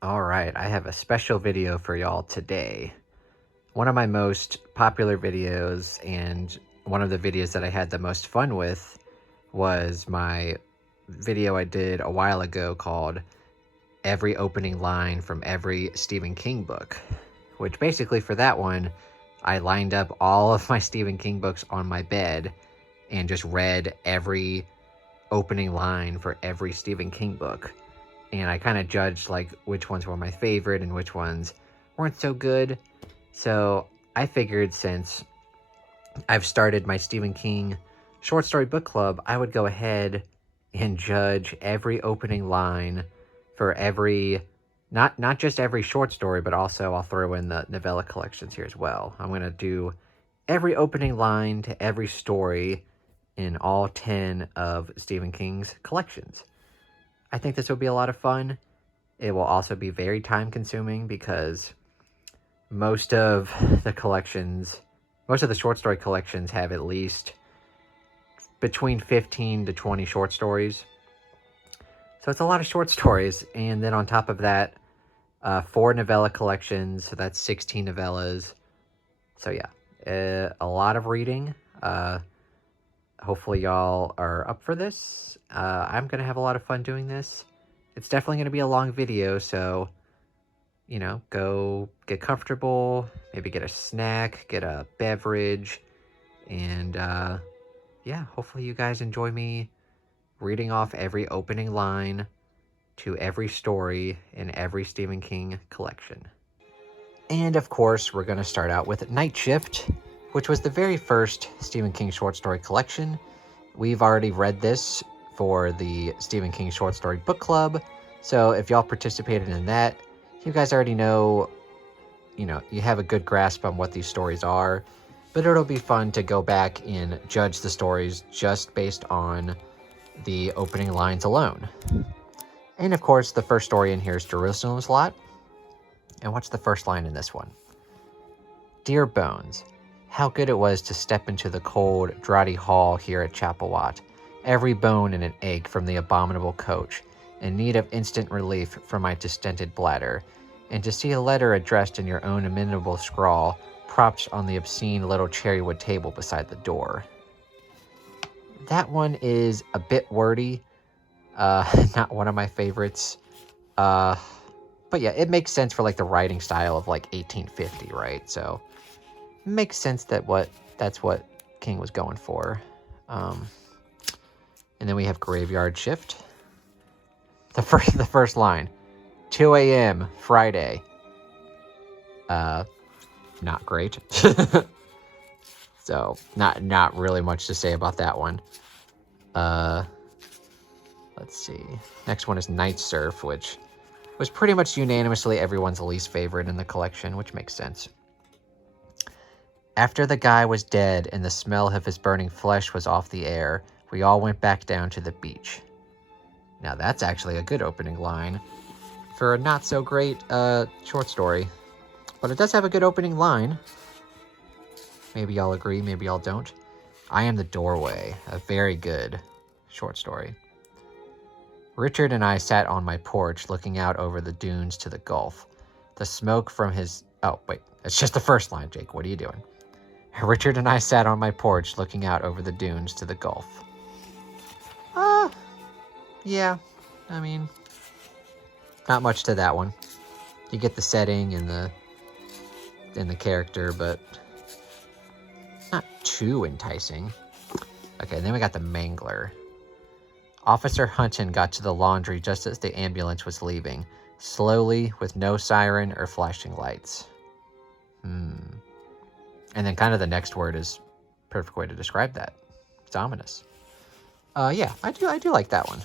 All right, I have a special video for y'all today. One of my most popular videos and one of the videos that I had the most fun with was my video I did a while ago called Every Opening Line from Every Stephen King Book, which basically for that one, I lined up all of my Stephen King books on my bed and just read every opening line for every Stephen King book. And I kind of judged like which ones were my favorite and which ones weren't so good. So I figured since I've started my Stephen King short story book club, I would go ahead and judge every opening line for every not just every short story, but also I'll throw in the novella collections here as well. I'm going to do every opening line to every story in all 10 of Stephen King's collections. I think this will be a lot of fun. It will also be very time consuming because most of the short story collections have at least between 15 to 20 short stories. So it's a lot of short stories. And then on top of that, 4 novella collections. So that's 16 novellas. So yeah, a lot of reading. Hopefully y'all are up for this. I'm going to have a lot of fun doing this. It's definitely going to be a long video, so, go get comfortable, maybe get a snack, get a beverage, and, yeah, hopefully you guys enjoy me reading off every opening line to every story in every Stephen King collection. And, of course, we're going to start out with Night Shift, which was the very first Stephen King short story collection. We've already read this for the Stephen King Short Story Book Club, so if y'all participated in that, you guys already know, you have a good grasp on what these stories are, but it'll be fun to go back and judge the stories just based on the opening lines alone. And of course, the first story in here is Jerusalem's Lot. And what's the first line in this one? Dear Bones, how good it was to step into the cold, draughty hall here at Chapelwatt, every bone in an ache from the abominable coach, in need of instant relief from my distended bladder, and to see a letter addressed in your own inimitable scrawl propped on the obscene little cherrywood table beside the door. That one is a bit wordy, not one of my favorites, but yeah, it makes sense for like the writing style of like 1850, right? So it makes sense that's what King was going for. And then we have Graveyard Shift. The first line, 2 a.m. Friday. Not great. So not really much to say about that one. Let's see. Next one is Night Surf, which was pretty much unanimously everyone's least favorite in the collection, which makes sense. After the guy was dead and the smell of his burning flesh was off the air, we all went back down to the beach. Now that's actually a good opening line for a not so great short story. But it does have a good opening line. Maybe y'all agree, maybe y'all don't. I Am the Doorway, a very good short story. Richard and I sat on my porch looking out over the dunes to the Gulf. The smoke from his... Oh, wait, it's just the first line, Jake. What are you doing? Richard and I sat on my porch looking out over the dunes to the Gulf. Yeah, I mean, not much to that one. You get the setting and the character, but not too enticing. Okay, then we got the Mangler. Officer Hunton got to the laundry just as the ambulance was leaving, slowly, with no siren or flashing lights. And then kind of the next word is perfect way to describe that. It's ominous. Yeah, I do like that one.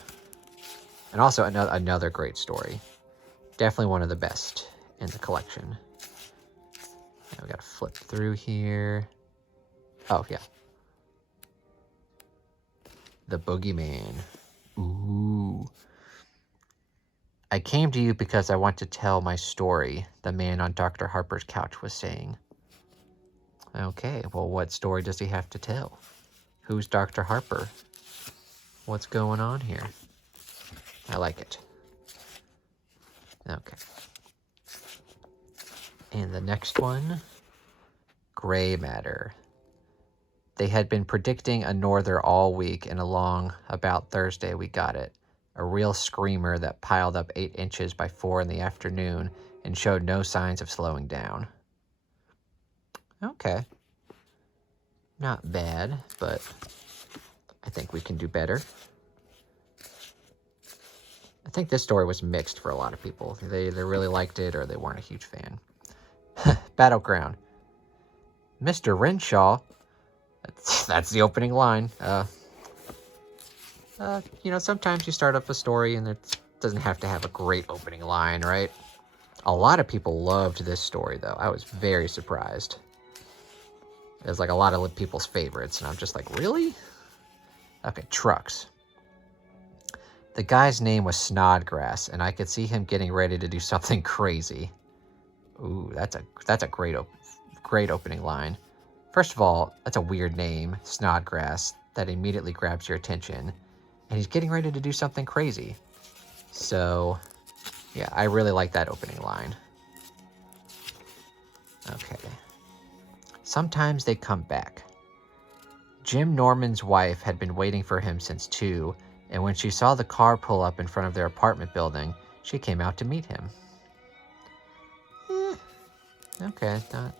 And also another great story. Definitely one of the best in the collection. Now we gotta flip through here. Oh, yeah. The Boogeyman. Ooh. I came to you because I want to tell my story, the man on Dr. Harper's couch was saying. Okay, well, what story does he have to tell? Who's Dr. Harper? What's going on here? I like it. Okay. And the next one, gray matter. They had been predicting a norther all week, and along about Thursday we got it. A real screamer that piled up 8 inches by 4 in the afternoon and showed no signs of slowing down. Okay. Not bad, but I think we can do better. I think this story was mixed for a lot of people. They really liked it or they weren't a huge fan. Battleground. Mr. Renshaw. That's the opening line. Sometimes you start up a story and it doesn't have to have a great opening line, right? A lot of people loved this story, though. I was very surprised. It was like a lot of people's favorites, and I'm just like, really? Okay, trucks. The guy's name was Snodgrass, and I could see him getting ready to do something crazy. Ooh, that's a great opening line. First of all, that's a weird name, Snodgrass, that immediately grabs your attention. And he's getting ready to do something crazy. So, yeah, I really like that opening line. Okay. Sometimes they come back. Jim Norman's wife had been waiting for him since 2, and when she saw the car pull up in front of their apartment building, she came out to meet him. Okay, not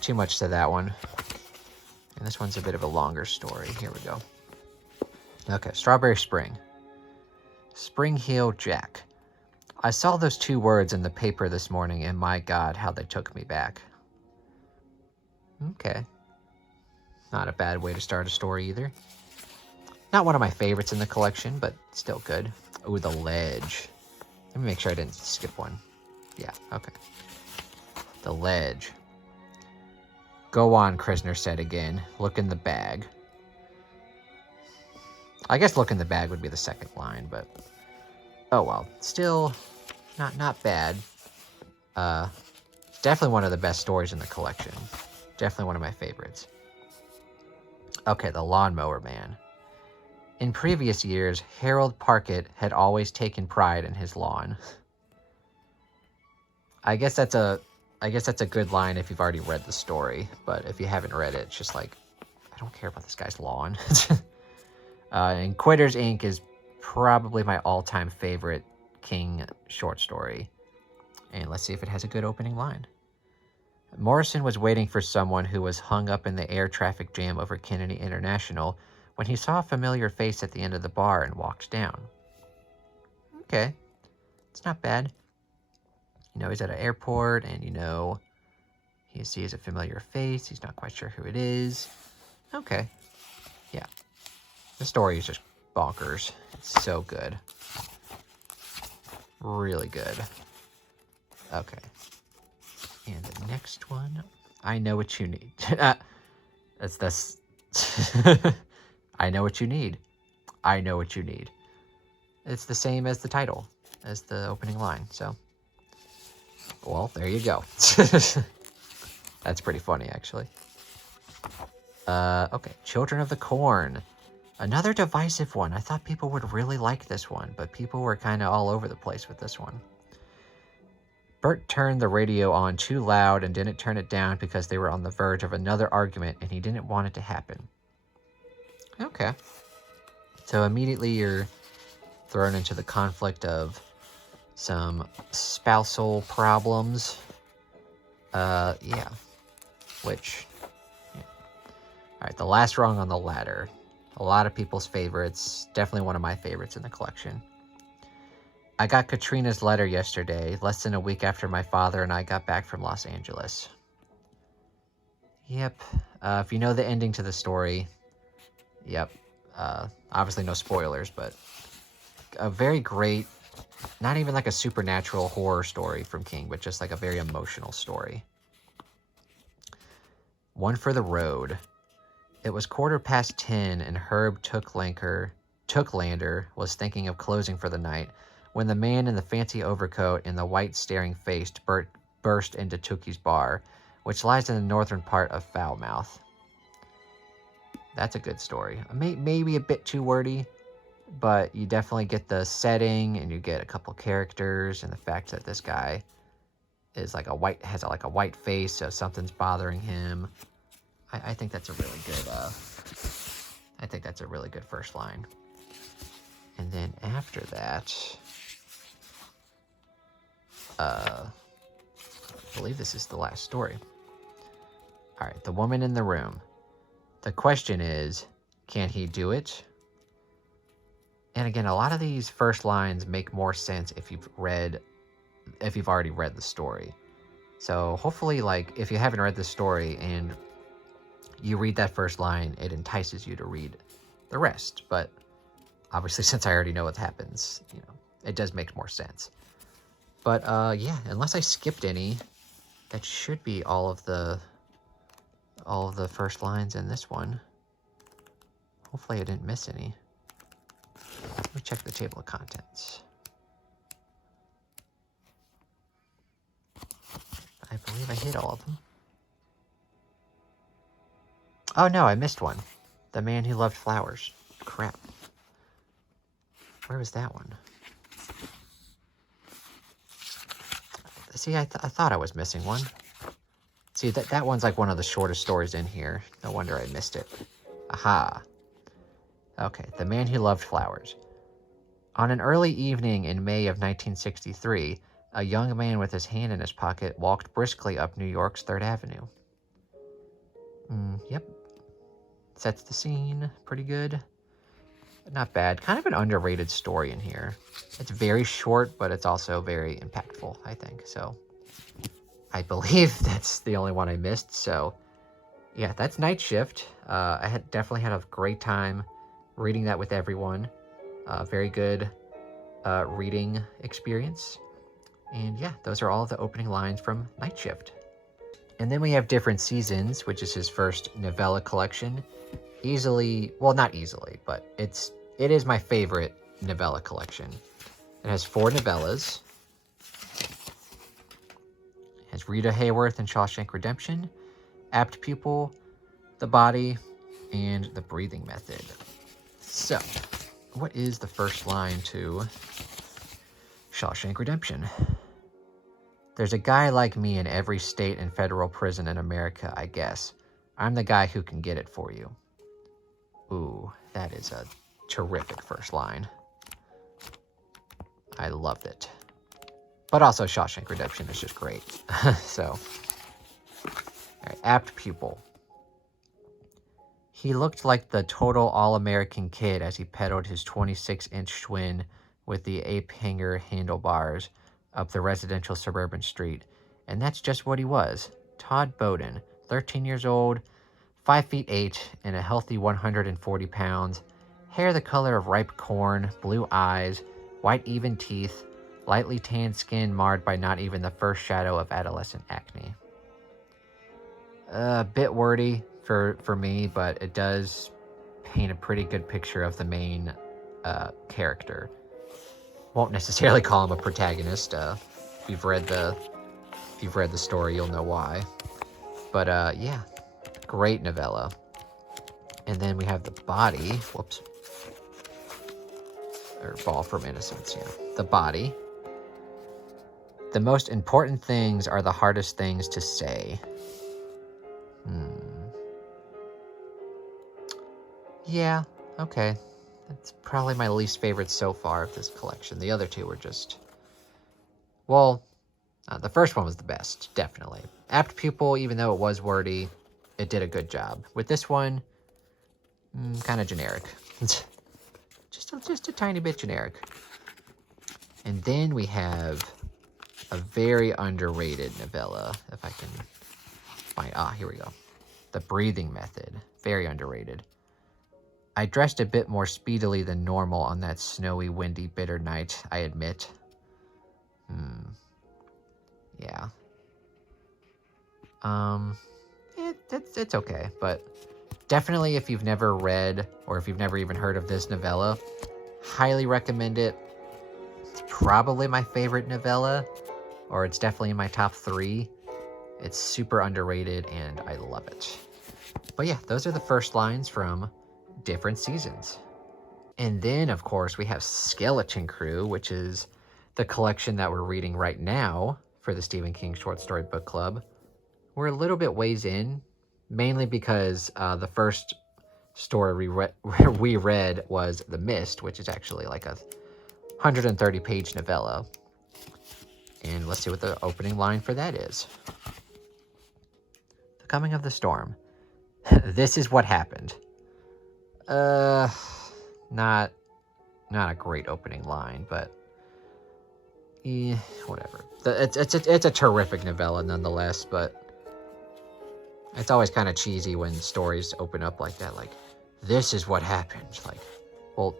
too much to that one. And this one's a bit of a longer story. Here we go. Okay, Strawberry Spring. Spring Heel Jack. I saw those 2 words in the paper this morning, and my God, how they took me back. Okay. Not a bad way to start a story either. Not one of my favorites in the collection, but still good. Ooh, The Ledge. Let me make sure I didn't skip one. Yeah, okay. The Ledge. Go on, Krisner said again. Look in the bag. I guess look in the bag would be the second line, but... Oh well. Still, not bad. Definitely one of the best stories in the collection. Definitely one of my favorites. Okay, The Lawnmower Man. In previous years, Harold Parkett had always taken pride in his lawn. I guess that's a good line if you've already read the story, but if you haven't read it, it's just like, I don't care about this guy's lawn. And Quitters, Inc. is probably my all-time favorite King short story. And let's see if it has a good opening line. Morrison was waiting for someone who was hung up in the air traffic jam over Kennedy International when he saw a familiar face at the end of the bar and walked down. Okay. It's not bad. He's at an airport, and he sees a familiar face. He's not quite sure who it is. Okay. Yeah. The story is just bonkers. It's so good. Really good. Okay. And the next one, I Know What You Need. That's I Know What You Need. I Know What You Need. It's the same as the title, as the opening line, so... Well, there you go. That's pretty funny, actually. Okay, Children of the Corn. Another divisive one. I thought people would really like this one, but people were kind of all over the place with this one. Bert turned the radio on too loud and didn't turn it down because they were on the verge of another argument and he didn't want it to happen. Okay. So immediately you're thrown into the conflict of some spousal problems. Yeah. Which, yeah. Alright, The Last Rung on the Ladder. A lot of people's favorites. Definitely one of my favorites in the collection. I got Katrina's letter yesterday, less than a week after my father and I got back from Los Angeles. Yep. If you know the ending to the story, yep. Obviously no spoilers, but a very great, not even like a supernatural horror story from King, but just like a very emotional story. One for the Road. It was 10:15 and Herb Tooklander was thinking of closing for the night when the man in the fancy overcoat and the white staring face burst into Tookie's bar, which lies in the northern part of Foulmouth. That's a good story. Maybe a bit too wordy. but you definitely get the setting, and you get a couple characters, and the fact that this guy is like has like a white face, so something's bothering him. I think that's a really good. I think that's a really good first line. And then after that, I believe this is the last story. All right, the woman in the room. The question is, can he do it? And again, a lot of these first lines make more sense if you've already read the story. So hopefully, like, if you haven't read the story and you read that first line, it entices you to read the rest. But obviously, since I already know what happens, it does make more sense. But yeah, unless I skipped any, that should be all of the first lines in this one. Hopefully I didn't miss any. Let me check the table of contents. I believe I hit all of them. Oh no, I missed one. The Man Who Loved Flowers. Crap. Where was that one? See, I thought I was missing one. See, that one's like one of the shortest stories in here. No wonder I missed it. Aha. Okay, The Man Who Loved Flowers. On an early evening in May of 1963, a young man with his hand in his pocket walked briskly up New York's 3rd Avenue. Yep. Sets the scene. Pretty good. Not bad. Kind of an underrated story in here. It's very short, but it's also very impactful, I think. So, I believe that's the only one I missed. So, yeah, that's Night Shift. I definitely had a great time reading that with everyone. Very good reading experience. And yeah, those are all the opening lines from Night Shift. And then we have Different Seasons, which is his first novella collection. Well, not easily, but it is my favorite novella collection. It has 4 novellas. It has Rita Hayworth and Shawshank Redemption, Apt Pupil, The Body, and The Breathing Method. So, what is the first line to Shawshank Redemption? There's a guy like me in every state and federal prison in America, I guess. I'm the guy who can get it for you. Ooh, that is a terrific first line. I loved it. But also Shawshank Redemption is just great. So, all right, Apt Pupil. He looked like the total all-American kid as he pedaled his 26-inch twin with the ape-hanger handlebars up the residential suburban street. And that's just what he was. Todd Bowden, 13 years old, 5'8", and a healthy 140 pounds, hair the color of ripe corn, blue eyes, white even teeth, lightly tanned skin marred by not even the first shadow of adolescent acne. A bit wordy for me, but it does paint a pretty good picture of the main character. Won't necessarily call him a protagonist. If you've read the story, you'll know why. But yeah, great novella. And then we have The Body. Whoops. Or Ball from Innocence, yeah. The Body. The most important things are the hardest things to say. Yeah, okay. That's probably my least favorite so far of this collection. The other two were just... Well, the first one was the best, definitely. Apt Pupil, even though it was wordy, it did a good job. With this one, kind of generic. just a tiny bit generic. And then we have a very underrated novella, if I can find... here we go. The Breathing Method. Very underrated. I dressed a bit more speedily than normal on that snowy, windy, bitter night, I admit. Yeah. It's okay, but definitely if you've never read, or if you've never even heard of this novella, highly recommend it. It's probably my favorite novella, or it's definitely in my top 3. It's super underrated, and I love it. But yeah, those are the first lines from Different Seasons. And then, of course, we have Skeleton Crew, which is the collection that we're reading right now for the Stephen King Short Story Book Club. We're a little bit ways in, mainly because the first story we read was The Mist, which is actually like a 130-page novella. And let's see what the opening line for that is. The Coming of the Storm. This is what happened. Not a great opening line, but whatever. It's a terrific novella nonetheless, but it's always kind of cheesy when stories open up like that. Like, this is what happened. Like, well,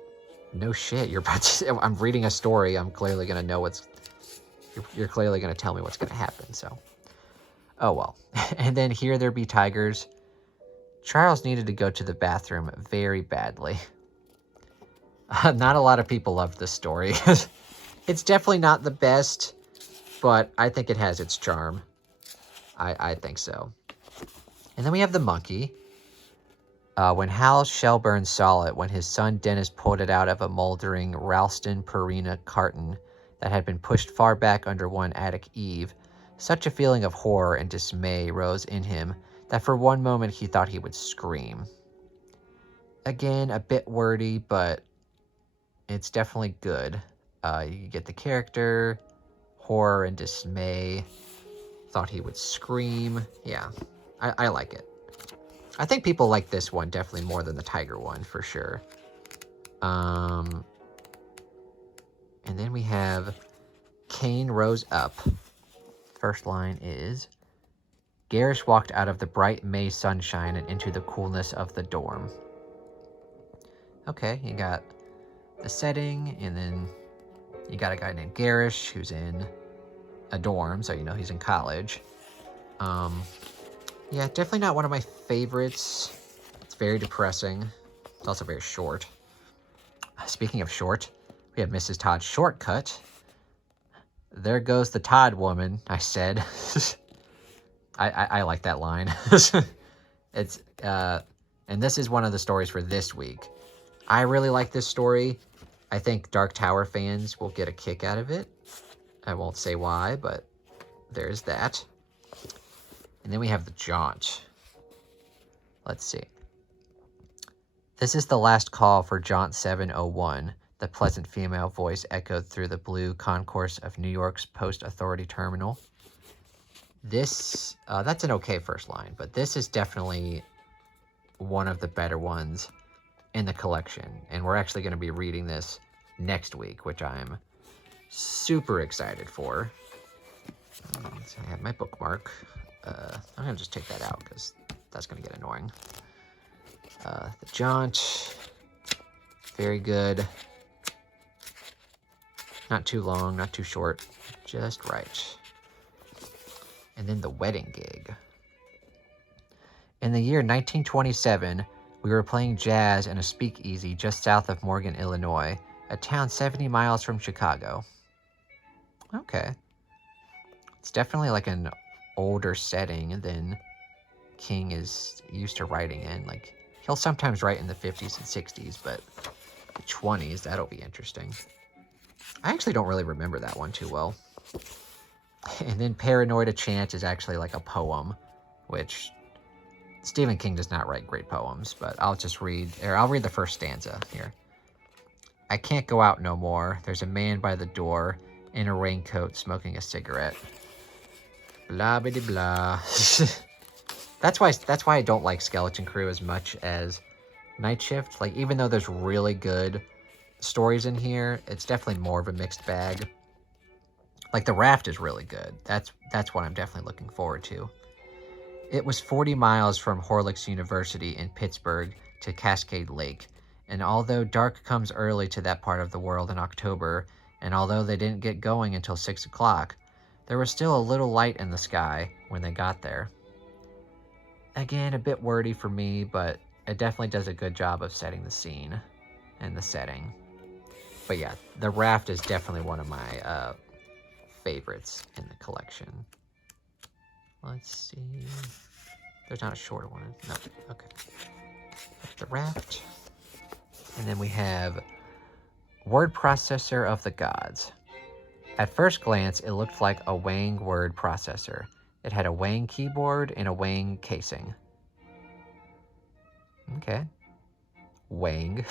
no shit. You're about to. I'm reading a story. I'm clearly gonna know what's. You're clearly gonna tell me what's gonna happen. So, oh well. And then Here There Be Tigers. Charles needed to go to the bathroom very badly. Not a lot of people love this story. It's definitely not the best, but I think it has its charm. I think so. And then we have The Monkey. When Hal Shelburne saw it, when his son Dennis pulled it out of a moldering Ralston Purina carton that had been pushed far back under one attic eave, such a feeling of horror and dismay rose in him that for one moment he thought he would scream. Again, a bit wordy, but it's definitely good. You get the character, horror and dismay, thought he would scream. Yeah, I like it. I think people like this one definitely more than the tiger one, for sure. And then we have Cain Rose Up. First line is, Garish walked out of the bright May sunshine and into the coolness of the dorm. Okay, you got the setting, and then you got a guy named Garish who's in a dorm, so you know he's in college. Yeah, definitely not one of my favorites. It's very depressing. It's also very short. Speaking of short, we have Mrs. Todd's Shortcut. There goes the Todd woman, I said. I like that line. It's and this is one of the stories for this week. I really like this story. I think Dark Tower fans will get a kick out of it. I won't say why, but there's that. And then we have The Jaunt. Let's see. This is the last call for Jaunt 701. The pleasant female voice echoed through the blue concourse of New York's Post Authority Terminal. This, that's an okay first line, but this is definitely one of the better ones in the collection. And we're actually going to be reading this next week, which I'm super excited for. So I have my bookmark. I'm going to just take that out because that's going to get annoying. The Jaunt. Very good. Not too long, not too short. Just right. And then The Wedding Gig. In the year 1927, we were playing jazz in a speakeasy just south of Morgan, Illinois, a town 70 miles from Chicago. Okay. It's definitely like an older setting than King is used to writing in. Like, he'll sometimes write in the 50s and 60s, but the 20s, that'll be interesting. I actually don't really remember that one too well. And then Paranoid a Chant is actually like a poem, which Stephen King does not write great poems, but I'll read the first stanza here. I can't go out no more. There's a man by the door in a raincoat smoking a cigarette. Blah blah blah. That's why I don't like Skeleton Crew as much as Night Shift. Like, even though there's really good stories in here, it's definitely more of a mixed bag. Like, The Raft is really good. That's what I'm definitely looking forward to. It was 40 miles from Horlicks University in Pittsburgh to Cascade Lake, and although dark comes early to that part of the world in October, and although they didn't get going until 6 o'clock, there was still a little light in the sky when they got there. Again, a bit wordy for me, but it definitely does a good job of setting the scene and the setting. But yeah, The Raft is definitely one of my favorites in the collection. Let's see. There's not a shorter one. No. Okay. The Raft. And then we have Word Processor of the Gods. At first glance, it looked like a weighing word processor. It had a weighing keyboard and a weighing casing. Okay. Weighing.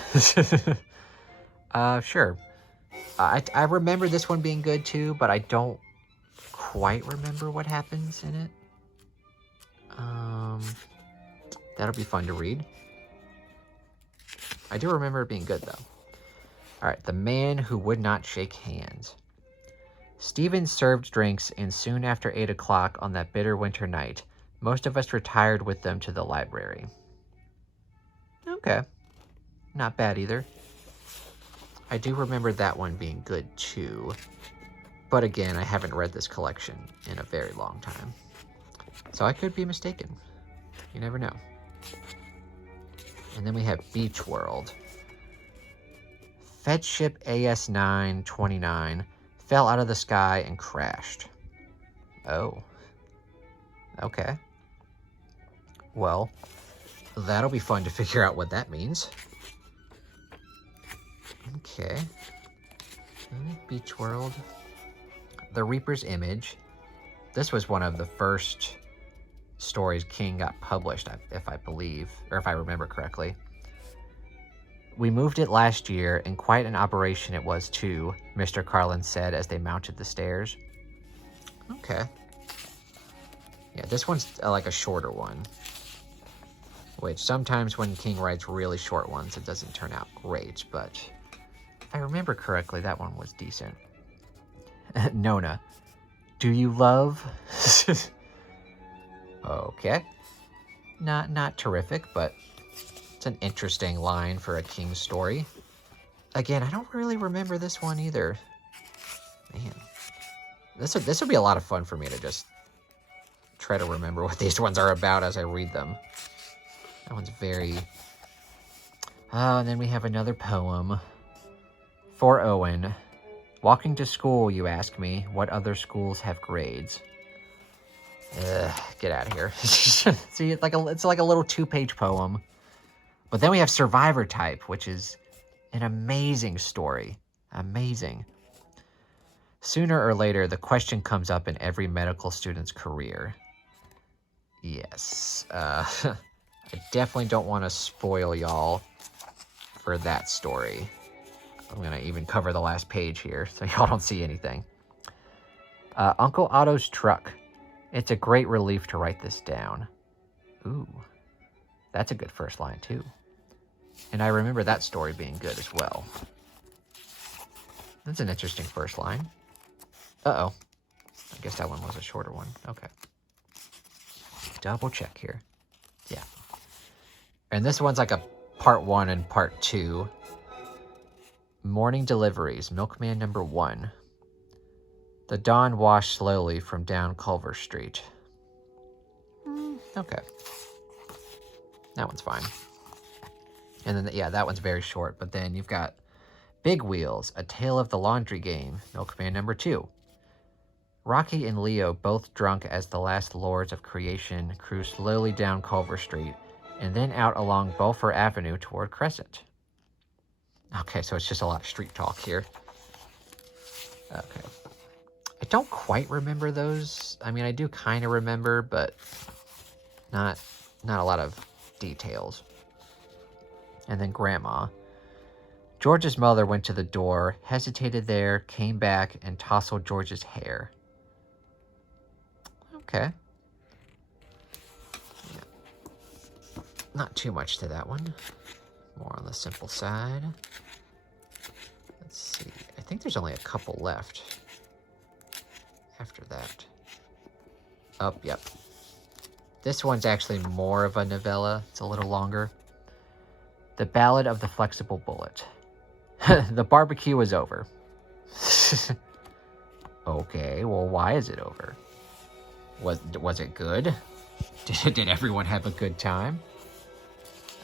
Sure. I remember this one being good too, but I don't quite remember what happens in it. That'll be fun to read. I do remember it being good though. All right, The Man Who Would Not Shake Hands. Stephen served drinks, and soon after 8 o'clock on that bitter winter night, most of us retired with them to the library. Okay. Not bad either. I do remember that one being good too. But again, I haven't read this collection in a very long time. So I could be mistaken. You never know. And then we have Beach World. Fed ship AS-929 fell out of the sky and crashed. Oh. Okay. Well, that'll be fun to figure out what that means. Okay. Beach World. The Reaper's Image. This was one of the first stories King got published, if I believe, or if I remember correctly. We moved it last year, and quite an operation it was too, Mr. Carlin said as they mounted the stairs. Okay. Yeah, this one's like a shorter one. Which sometimes when King writes really short ones, it doesn't turn out great, but if I remember correctly, that one was decent. Nona, do you love? Okay. Not terrific, but it's an interesting line for a King story. Again, I don't really remember this one either. Man. This would be a lot of fun for me to just try to remember what these ones are about as I read them. That one's very... Oh, and then we have another poem. For Owen. Walking to school, you ask me, what other schools have grades? Get out of here. See, it's like a little 2-page poem. But then we have Survivor Type, which is an amazing story. Amazing. Sooner or later, the question comes up in every medical student's career. Yes. I definitely don't want to spoil y'all for that story. I'm going to even cover the last page here so y'all don't see anything. Uncle Otto's truck. It's a great relief to write this down. Ooh. That's a good first line, too. And I remember that story being good as well. That's an interesting first line. Uh-oh. I guess that one was a shorter one. Okay. Double check here. Yeah. And this one's like a part 1 and part 2. Morning deliveries. Milkman number 1. The dawn washed slowly from down Culver Street. Okay. That one's fine. And then, yeah, that one's very short. But then you've got Big Wheels, A Tale of the Laundry Game, Milkman number 2. Rocky and Leo, both drunk as the last lords of creation, cruise slowly down Culver Street and then out along Beaufort Avenue toward Crescent. Okay, so it's just a lot of street talk here. Okay. I don't quite remember those. I mean, I do kind of remember, but not a lot of details. And then Grandma. George's mother went to the door, hesitated there, came back, and tousled George's hair. Okay. Yeah. Not too much to that one. More on the simple side. Let's see. I think there's only a couple left after that. Oh, yep. This one's actually more of a novella. It's a little longer. The Ballad of the Flexible Bullet. The barbecue is over. Okay, well, why is it over? Was it good? Did everyone have a good time?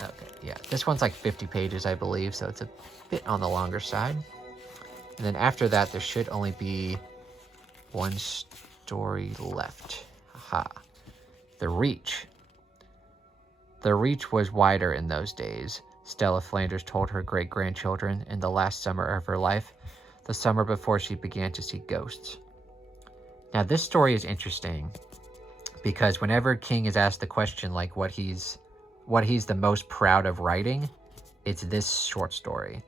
Okay, yeah. This one's like 50 pages, I believe, so it's a bit on the longer side. And then after that, there should only be one story left. Aha. The Reach. The Reach was wider in those days. Stella Flanders told her great-grandchildren in the last summer of her life, the summer before she began to see ghosts. Now, this story is interesting because whenever King is asked the question, like what he's the most proud of writing, it's this short story.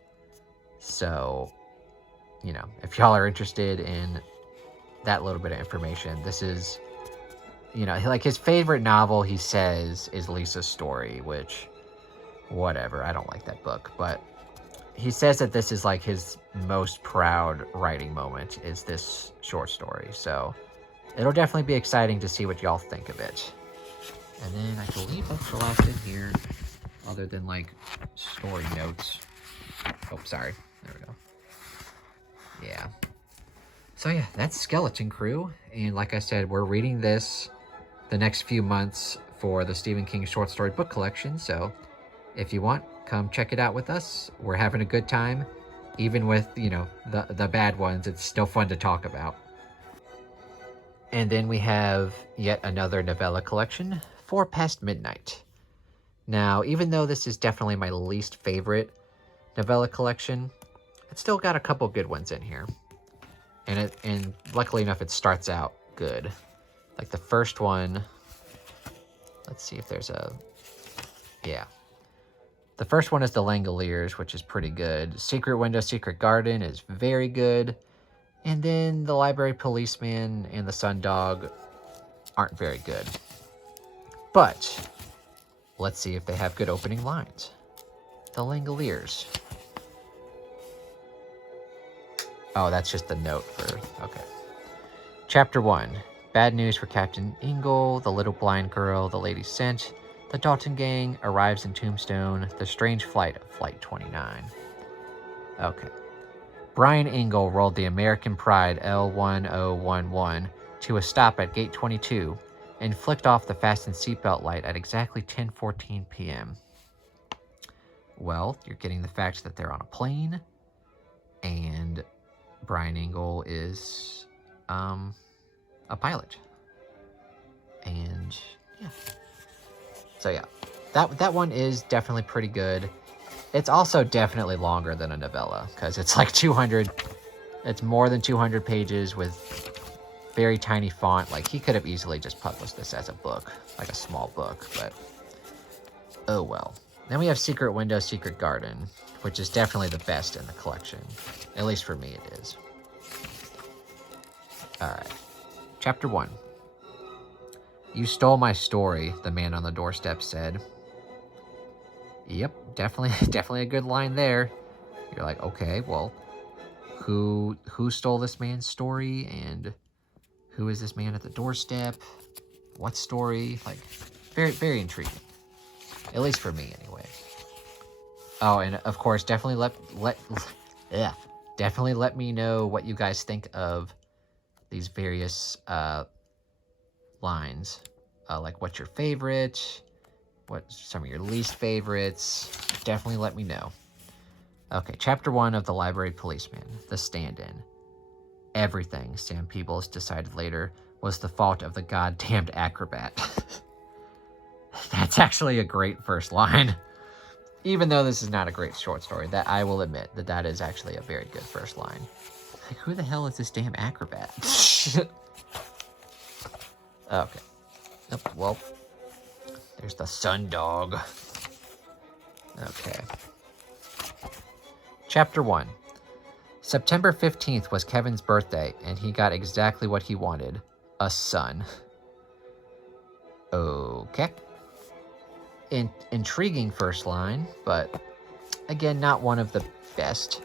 So, you know, if y'all are interested in that little bit of information, this is, you know, like his favorite novel, he says, is Lisa's Story, which, whatever, I don't like that book, but he says that this is like his most proud writing moment, is this short story. So it'll definitely be exciting to see what y'all think of it. And then I believe that's the last thing here, other than like story notes. Oh, sorry. There we go. Yeah. So yeah, that's Skeleton Crew. And like I said, we're reading this the next few months for the Stephen King short story book collection. So if you want, come check it out with us. We're having a good time. Even with, you know, the bad ones, it's still fun to talk about. And then we have yet another novella collection, 4 Past Midnight. Now, even though this is definitely my least favorite novella collection, it's still got a couple good ones in here. And luckily enough, it starts out good. Like the first one, let's see if there's a, yeah. The first one is The Langoliers, which is pretty good. Secret Window, Secret Garden is very good. And then The Library Policeman and The Sundog aren't very good. But let's see if they have good opening lines. The Langoliers. Oh, that's just the note for, okay. Chapter 1. Bad news for Captain Ingle, the little blind girl, the lady sent. The Dalton gang arrives in Tombstone, the strange flight of Flight 29. Okay. Brian Ingle rolled the American Pride L1011 to a stop at Gate 22 and flicked off the fasten seatbelt light at exactly 10:14 p.m. Well, you're getting the fact that they're on a plane, and Brian Ingle is a pilot. And yeah. So yeah, that one is definitely pretty good. It's also definitely longer than a novella because it's like 200. It's more than 200 pages with very tiny font. Like he could have easily just published this as a book, like a small book, but oh well. Then we have Secret Window, Secret Garden, which is definitely the best in the collection. At least for me it is. All right. Chapter 1. You stole my story, the man on the doorstep said. Yep, definitely a good line there. You're like, okay, well, who stole this man's story, and who is this man at the doorstep? What story? Like, very, very intriguing. At least for me, anyway. Oh, and of course, definitely definitely let me know what you guys think of these various lines. Like, what's your favorite? What's some of your least favorites? Definitely let me know. Okay, Chapter 1 of The Library Policeman, The Stand-In. Everything, Sam Peebles decided later, was the fault of the goddamned acrobat. That's actually a great first line. Even though this is not a great short story, that I will admit that is actually a very good first line. Like, who the hell is this damn acrobat? Okay. Oh, well, there's the Sundog. Okay. Chapter 1. September 15th was Kevin's birthday, and he got exactly what he wanted. A son. Okay. Intriguing first line, but again, not one of the best.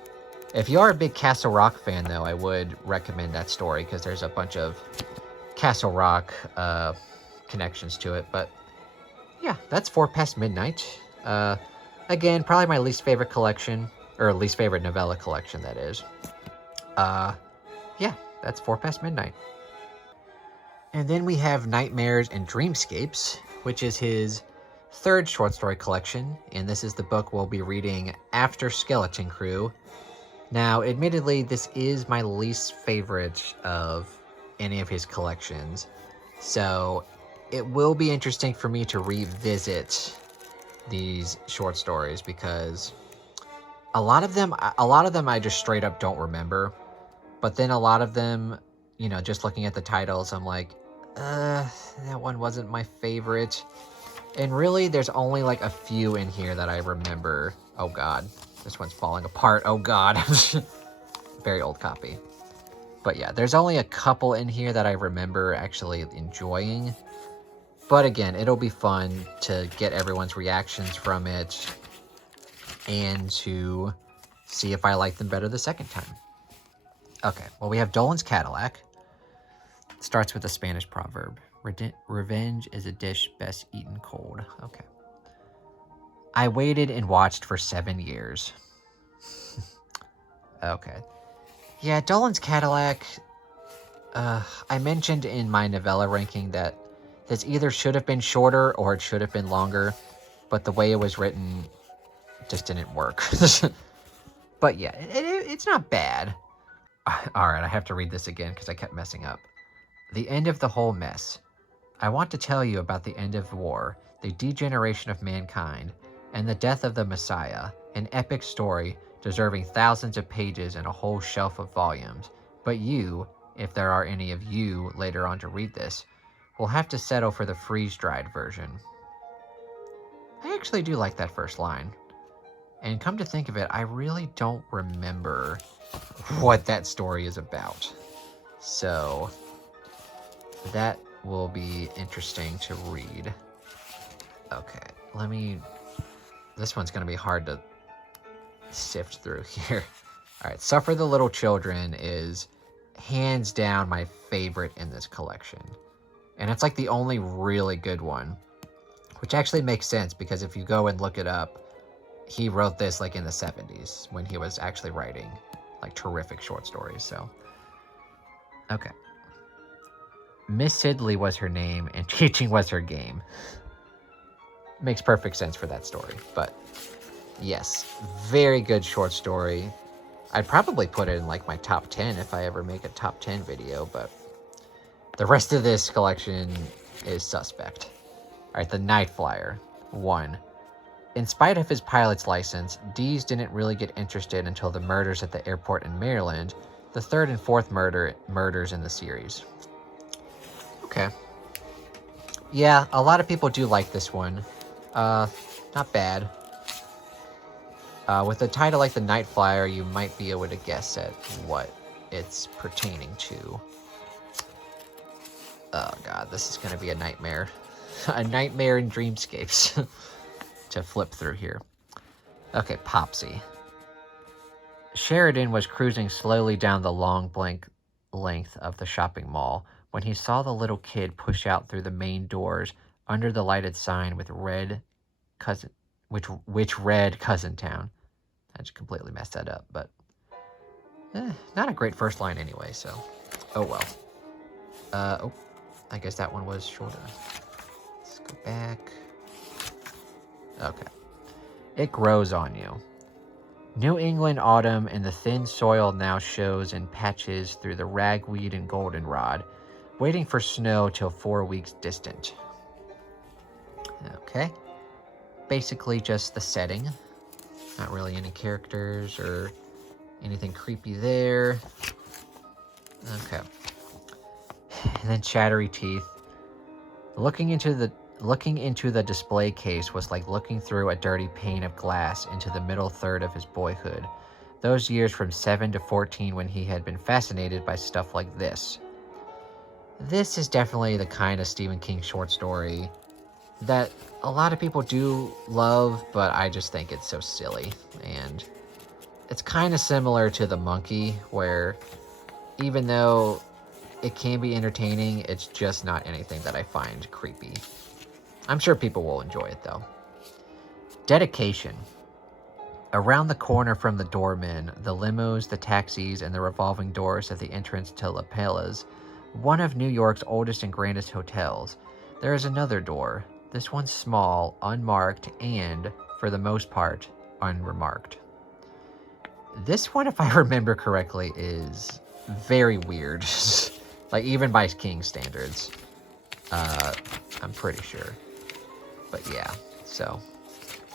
If you are a big Castle Rock fan, though, I would recommend that story, because there's a bunch of Castle Rock connections to it. But yeah, that's 4 Past Midnight. Again, probably my least favorite collection, or least favorite novella collection, that is. Yeah, that's 4 Past Midnight. And then we have Nightmares and Dreamscapes, which is his third short story collection, and this is the book we'll be reading after Skeleton Crew. Now, admittedly, this is my least favorite of any of his collections, so it will be interesting for me to revisit these short stories because a lot of them I just straight up don't remember. But then a lot of them, you know, just looking at the titles, I'm like, that one wasn't my favorite. And really, there's only like a few in here that I remember. Oh God, this one's falling apart. Oh God. Very old copy. But yeah, there's only a couple in here that I remember actually enjoying. But again, it'll be fun to get everyone's reactions from it and to see if I like them better the second time. Okay, well, we have Dolan's Cadillac. It starts with a Spanish proverb. Revenge is a dish best eaten cold. Okay. I waited and watched for 7 years. Okay. Yeah, Dolan's Cadillac. I mentioned in my novella ranking that this either should have been shorter or it should have been longer, but the way it was written just didn't work. But yeah, it's not bad. All right, I have to read this again because I kept messing up. The end of the whole mess. I want to tell you about the end of war, the degeneration of mankind, and the death of the Messiah, an epic story deserving thousands of pages and a whole shelf of volumes. But you, if there are any of you later on to read this, will have to settle for the freeze-dried version. I actually do like that first line. And come to think of it, I really don't remember what that story is about. So that will be interesting to read. Okay, this one's going to be hard to sift through here. All right, Suffer the Little Children is hands down my favorite in this collection. And it's like the only really good one, which actually makes sense because if you go and look it up, he wrote this like in the 70s when he was actually writing like terrific short stories. So, okay. Miss Sidley was her name and teaching was her game. Makes perfect sense for that story, but yes, very good short story. I'd probably put it in like my top 10 if I ever make a top 10 video, but the rest of this collection is suspect. All right, The Night Flyer, 1. In spite of his pilot's license, Dees didn't really get interested until the murders at the airport in Maryland, the third and fourth murders in the series. Okay. Yeah, a lot of people do like this one. Not bad. With a title like The Night Flyer, you might be able to guess at what it's pertaining to. Oh God, this is going to be a nightmare. A nightmare in dreamscapes to flip through here. Okay, Popsy. Sheridan was cruising slowly down the long blank length of the shopping mall when he saw the little kid push out through the main doors under the lighted sign with which read Cousin Town. I just completely messed that up, but not a great first line anyway, so oh well. Oh, I guess that one was shorter. Let's go back. Okay. It grows on you. New England autumn and the thin soil now shows in patches through the ragweed and goldenrod, waiting for snow till 4 weeks distant. Okay. Basically just the setting. Not really any characters or anything creepy there. Okay. And then Chattery Teeth. Looking into the display case was like looking through a dirty pane of glass into the middle third of his boyhood. Those years from 7 to 14 when he had been fascinated by stuff like this. This is definitely the kind of Stephen King short story that a lot of people do love, but I just think it's so silly. And it's kind of similar to The Monkey, where even though it can be entertaining, it's just not anything that I find creepy. I'm sure people will enjoy it, though. Dedication. Around the corner from the doormen, the limos, the taxis, and the revolving doors at the entrance to La Palace, one of New York's oldest and grandest hotels, there is another door. This one's small, unmarked, and, for the most part, unremarked. This one, if I remember correctly, is very weird. Like, even by King standards. I'm pretty sure. But yeah, so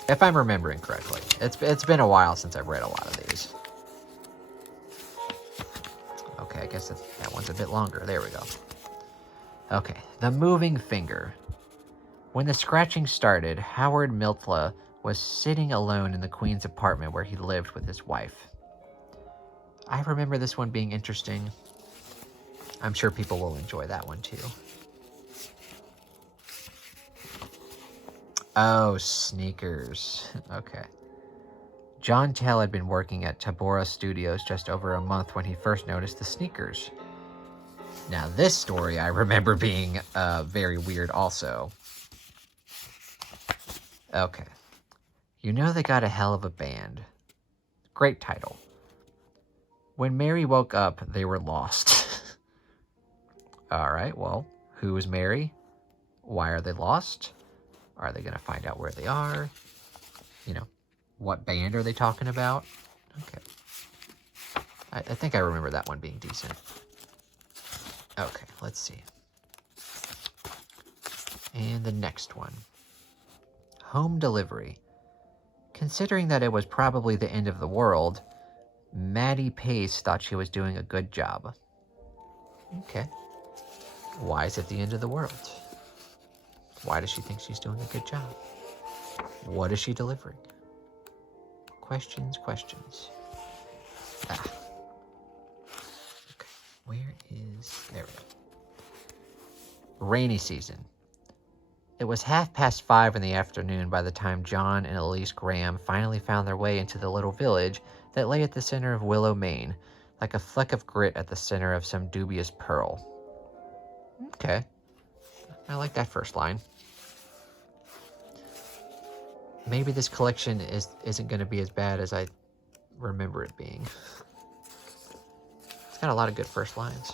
If I'm remembering correctly. It's been a while since I've read a lot of these. Okay, I guess that one's a bit longer. There we go. Okay, The Moving Finger. When the scratching started, Howard Miltla was sitting alone in the Queen's apartment where he lived with his wife. I remember this one being interesting. I'm sure people will enjoy that one too. Oh, sneakers. Okay. John Tell had been working at Tabora Studios just over a month when he first noticed the sneakers. Now, this story I remember being very weird also. Okay. You know they got a hell of a band. Great title. When Mary woke up, they were lost. All right, well, who is Mary? Why are they lost? Are they going to find out where they are? You know, what band are they talking about? Okay. I think I remember that one being decent. Okay, let's see. And the next one. Home delivery. Considering that it was probably the end of the world, Maddie Pace thought she was doing a good job. Okay. Why is it the end of the world? Why does she think she's doing a good job? What is she delivering? Questions. Ah. Okay. Where is... There we go. Rainy season. It was 5:30 in the afternoon by the time John and Elise Graham finally found their way into the little village that lay at the center of Willow, Maine, like a fleck of grit at the center of some dubious pearl. Okay. I like that first line. Maybe this collection isn't going to be as bad as I remember it being. It's got a lot of good first lines.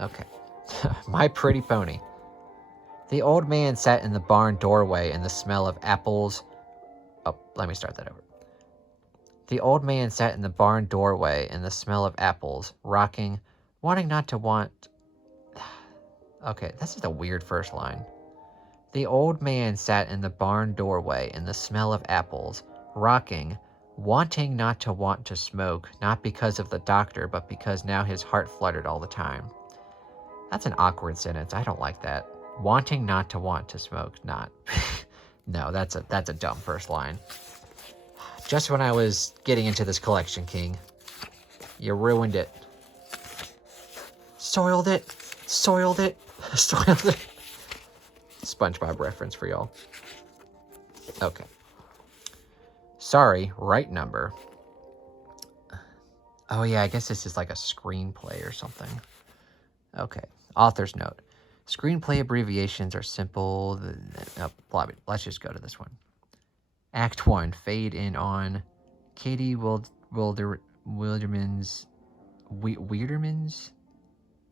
Okay. My Pretty Pony. The old man sat in the barn doorway in the smell of apples. Oh, let me start that over. The old man sat in the barn doorway in the smell of apples, rocking, wanting not to want... Okay, this is a weird first line. The old man sat in the barn doorway in the smell of apples, rocking, wanting not to want to smoke, not because of the doctor, but because now his heart fluttered all the time. That's an awkward sentence. I don't like that. Wanting not to want to smoke, not. No, that's a dumb first line. Just when I was getting into this collection, King, you ruined it. Soiled it. SpongeBob reference for y'all. Okay. Sorry, right number. Oh yeah, I guess this is like a screenplay or something. Okay. Author's note. Screenplay abbreviations are simple. Let's just go to this one. Act 1. Fade in on Katie Wilderman's...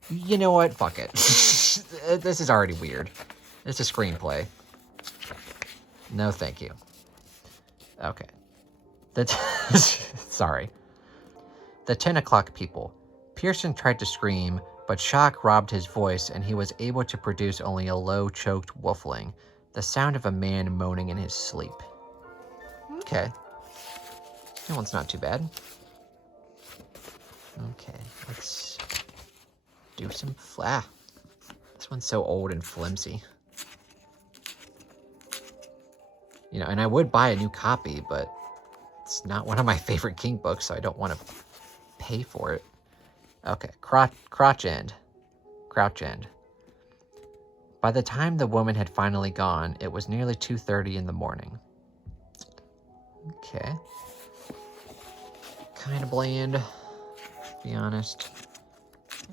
You know what? Fuck it. This is already weird. It's a screenplay. No, thank you. Okay. Sorry. The 10 o'clock people. Pearson tried to scream, but shock robbed his voice, and he was able to produce only a low, choked wuffling, the sound of a man moaning in his sleep. Okay. That one's not too bad. Okay, let's do some... This one's so old and flimsy. You know, and I would buy a new copy, but it's not one of my favorite King books, so I don't want to pay for it. Okay, Crouch End. By the time the woman had finally gone, it was nearly 2:30 in the morning. Okay. Kind of bland, to be honest.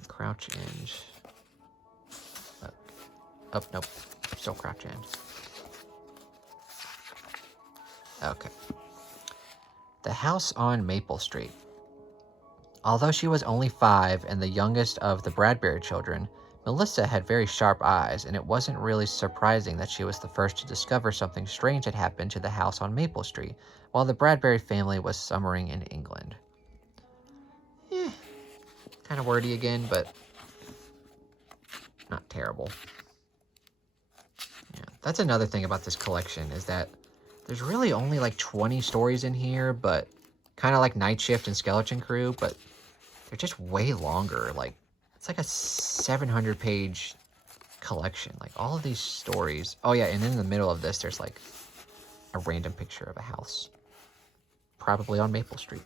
Crouch End. Oh, nope. Still Crouch End. Okay. The House on Maple Street. Although she was only 5 and the youngest of the Bradbury children, Melissa had very sharp eyes, and it wasn't really surprising that she was the first to discover something strange had happened to the house on Maple Street, while the Bradbury family was summering in England. Kind of wordy again, but not terrible. Yeah. that's another thing about this collection is that there's really only like 20 stories in here, but kind of like Night Shift and Skeleton Crew, but they're just way longer. Like, it's like a 700-page collection. Like, all of these stories. Oh, yeah, and in the middle of this, there's like a random picture of a house. Probably on Maple Street.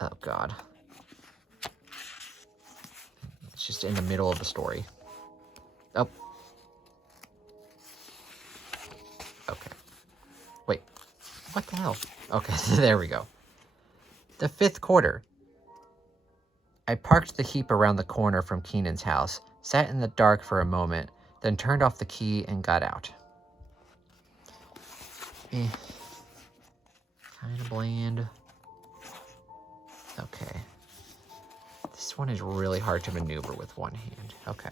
Oh, God. It's just in the middle of the story. Oh. Okay. Wait. What the hell? Okay, there we go. The 5th quarter. I parked the heap around the corner from Keenan's house, sat in the dark for a moment, then turned off the key and got out. Kind of bland. Okay. This one is really hard to maneuver with one hand. Okay.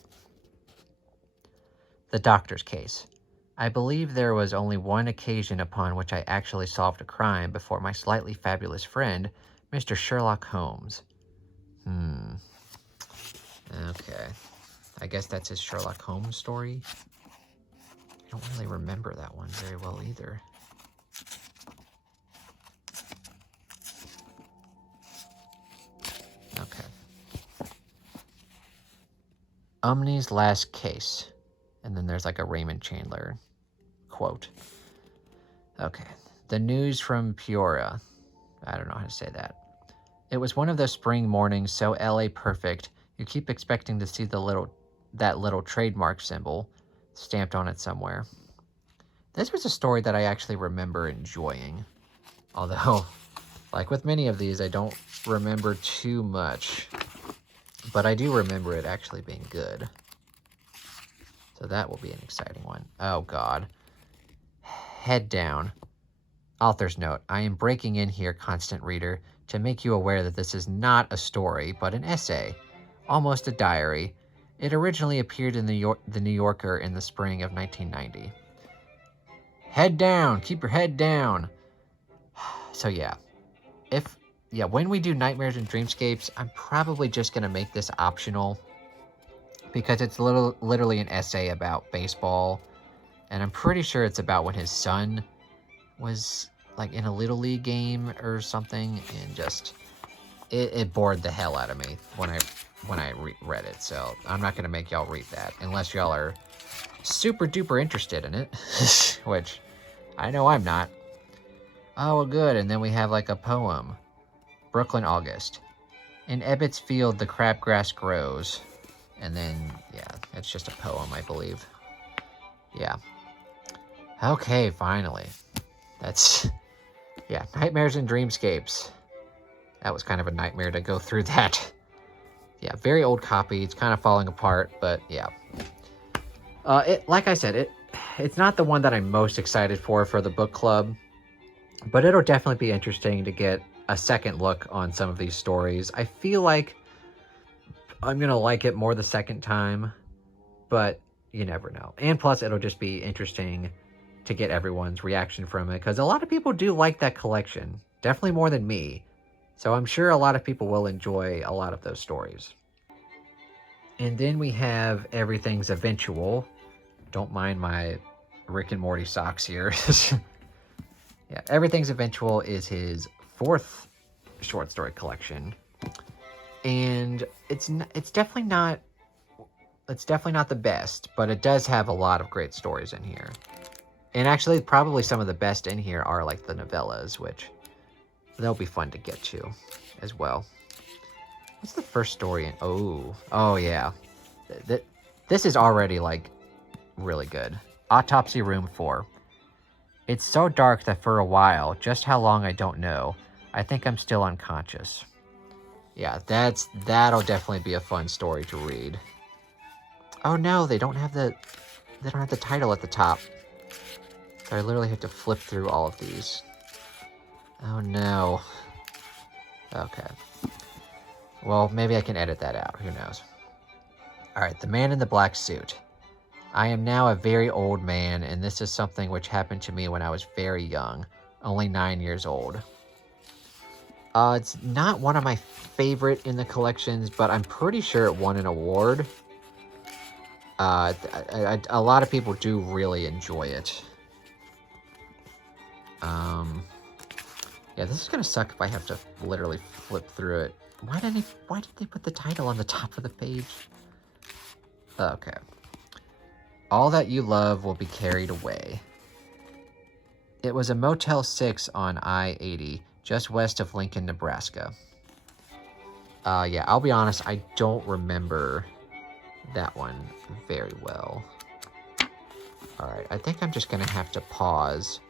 The doctor's case. I believe there was only one occasion upon which I actually solved a crime before my slightly fabulous friend, Mr. Sherlock Holmes. Okay. I guess that's his Sherlock Holmes story. I don't really remember that one very well either. Okay. Umney's last case. And then there's like a Raymond Chandler quote. Okay. The news from Peoria. I don't know how to say that. It was one of those spring mornings so LA perfect, you keep expecting to see that little trademark symbol stamped on it somewhere. This was a story that I actually remember enjoying. Although, like with many of these, I don't remember too much. But I do remember it actually being good. So that will be an exciting one. Oh, God. Head down. Author's note. I am breaking in here, constant reader, to make you aware that this is not a story, but an essay. Almost a diary. It originally appeared in the New Yorker in the spring of 1990. Head down. Keep your head down. So, yeah. When we do Nightmares and Dreamscapes, I'm probably just going to make this optional. Because it's literally an essay about baseball. And I'm pretty sure it's about when his son was like in a Little League game or something. And just, it bored the hell out of me when I read it. So I'm not going to make y'all read that. Unless y'all are super duper interested in it. Which I know I'm not. Oh, well, good. And then we have like a poem. Brooklyn, August. In Ebbett's field, the crabgrass grows. And then, yeah, it's just a poem, I believe. Yeah. Okay, finally. That's, yeah, Nightmares and Dreamscapes. That was kind of a nightmare to go through that. Yeah, very old copy. It's kind of falling apart, but yeah. Like I said, it's not the one that I'm most excited for the book club. But it'll definitely be interesting to get a second look on some of these stories. I feel like I'm going to like it more the second time, but you never know. And plus, it'll just be interesting to get everyone's reaction from it, because a lot of people do like that collection. Definitely more than me. So I'm sure a lot of people will enjoy a lot of those stories. And then we have Everything's Eventual. Don't mind my Rick and Morty socks here. Yeah, Everything's Eventual is his 4th short story collection. And it's definitely not the best, but it does have a lot of great stories in here. And actually, probably some of the best in here are like the novellas, which they'll be fun to get to as well. What's the first story in? Oh yeah. This is already like really good. Autopsy Room 4. It's so dark that for a while, just how long I don't know, I think I'm still unconscious. Yeah, that'll definitely be a fun story to read. Oh no, they don't have the title at the top. So I literally have to flip through all of these. Oh no. Okay. Well, maybe I can edit that out. Who knows? Alright, The Man in the Black Suit. I am now a very old man, and this is something which happened to me when I was very young, only 9 years old. It's not one of my favorite in the collections, but I'm pretty sure it won an award. A lot of people do really enjoy it. Yeah, this is gonna suck if I have to literally flip through it. Why did they put the title on the top of the page? Okay. All that you love will be carried away. It was a Motel 6 on I-80, just west of Lincoln, Nebraska. Yeah, I'll be honest, I don't remember that one very well. Alright, I think I'm just gonna have to pause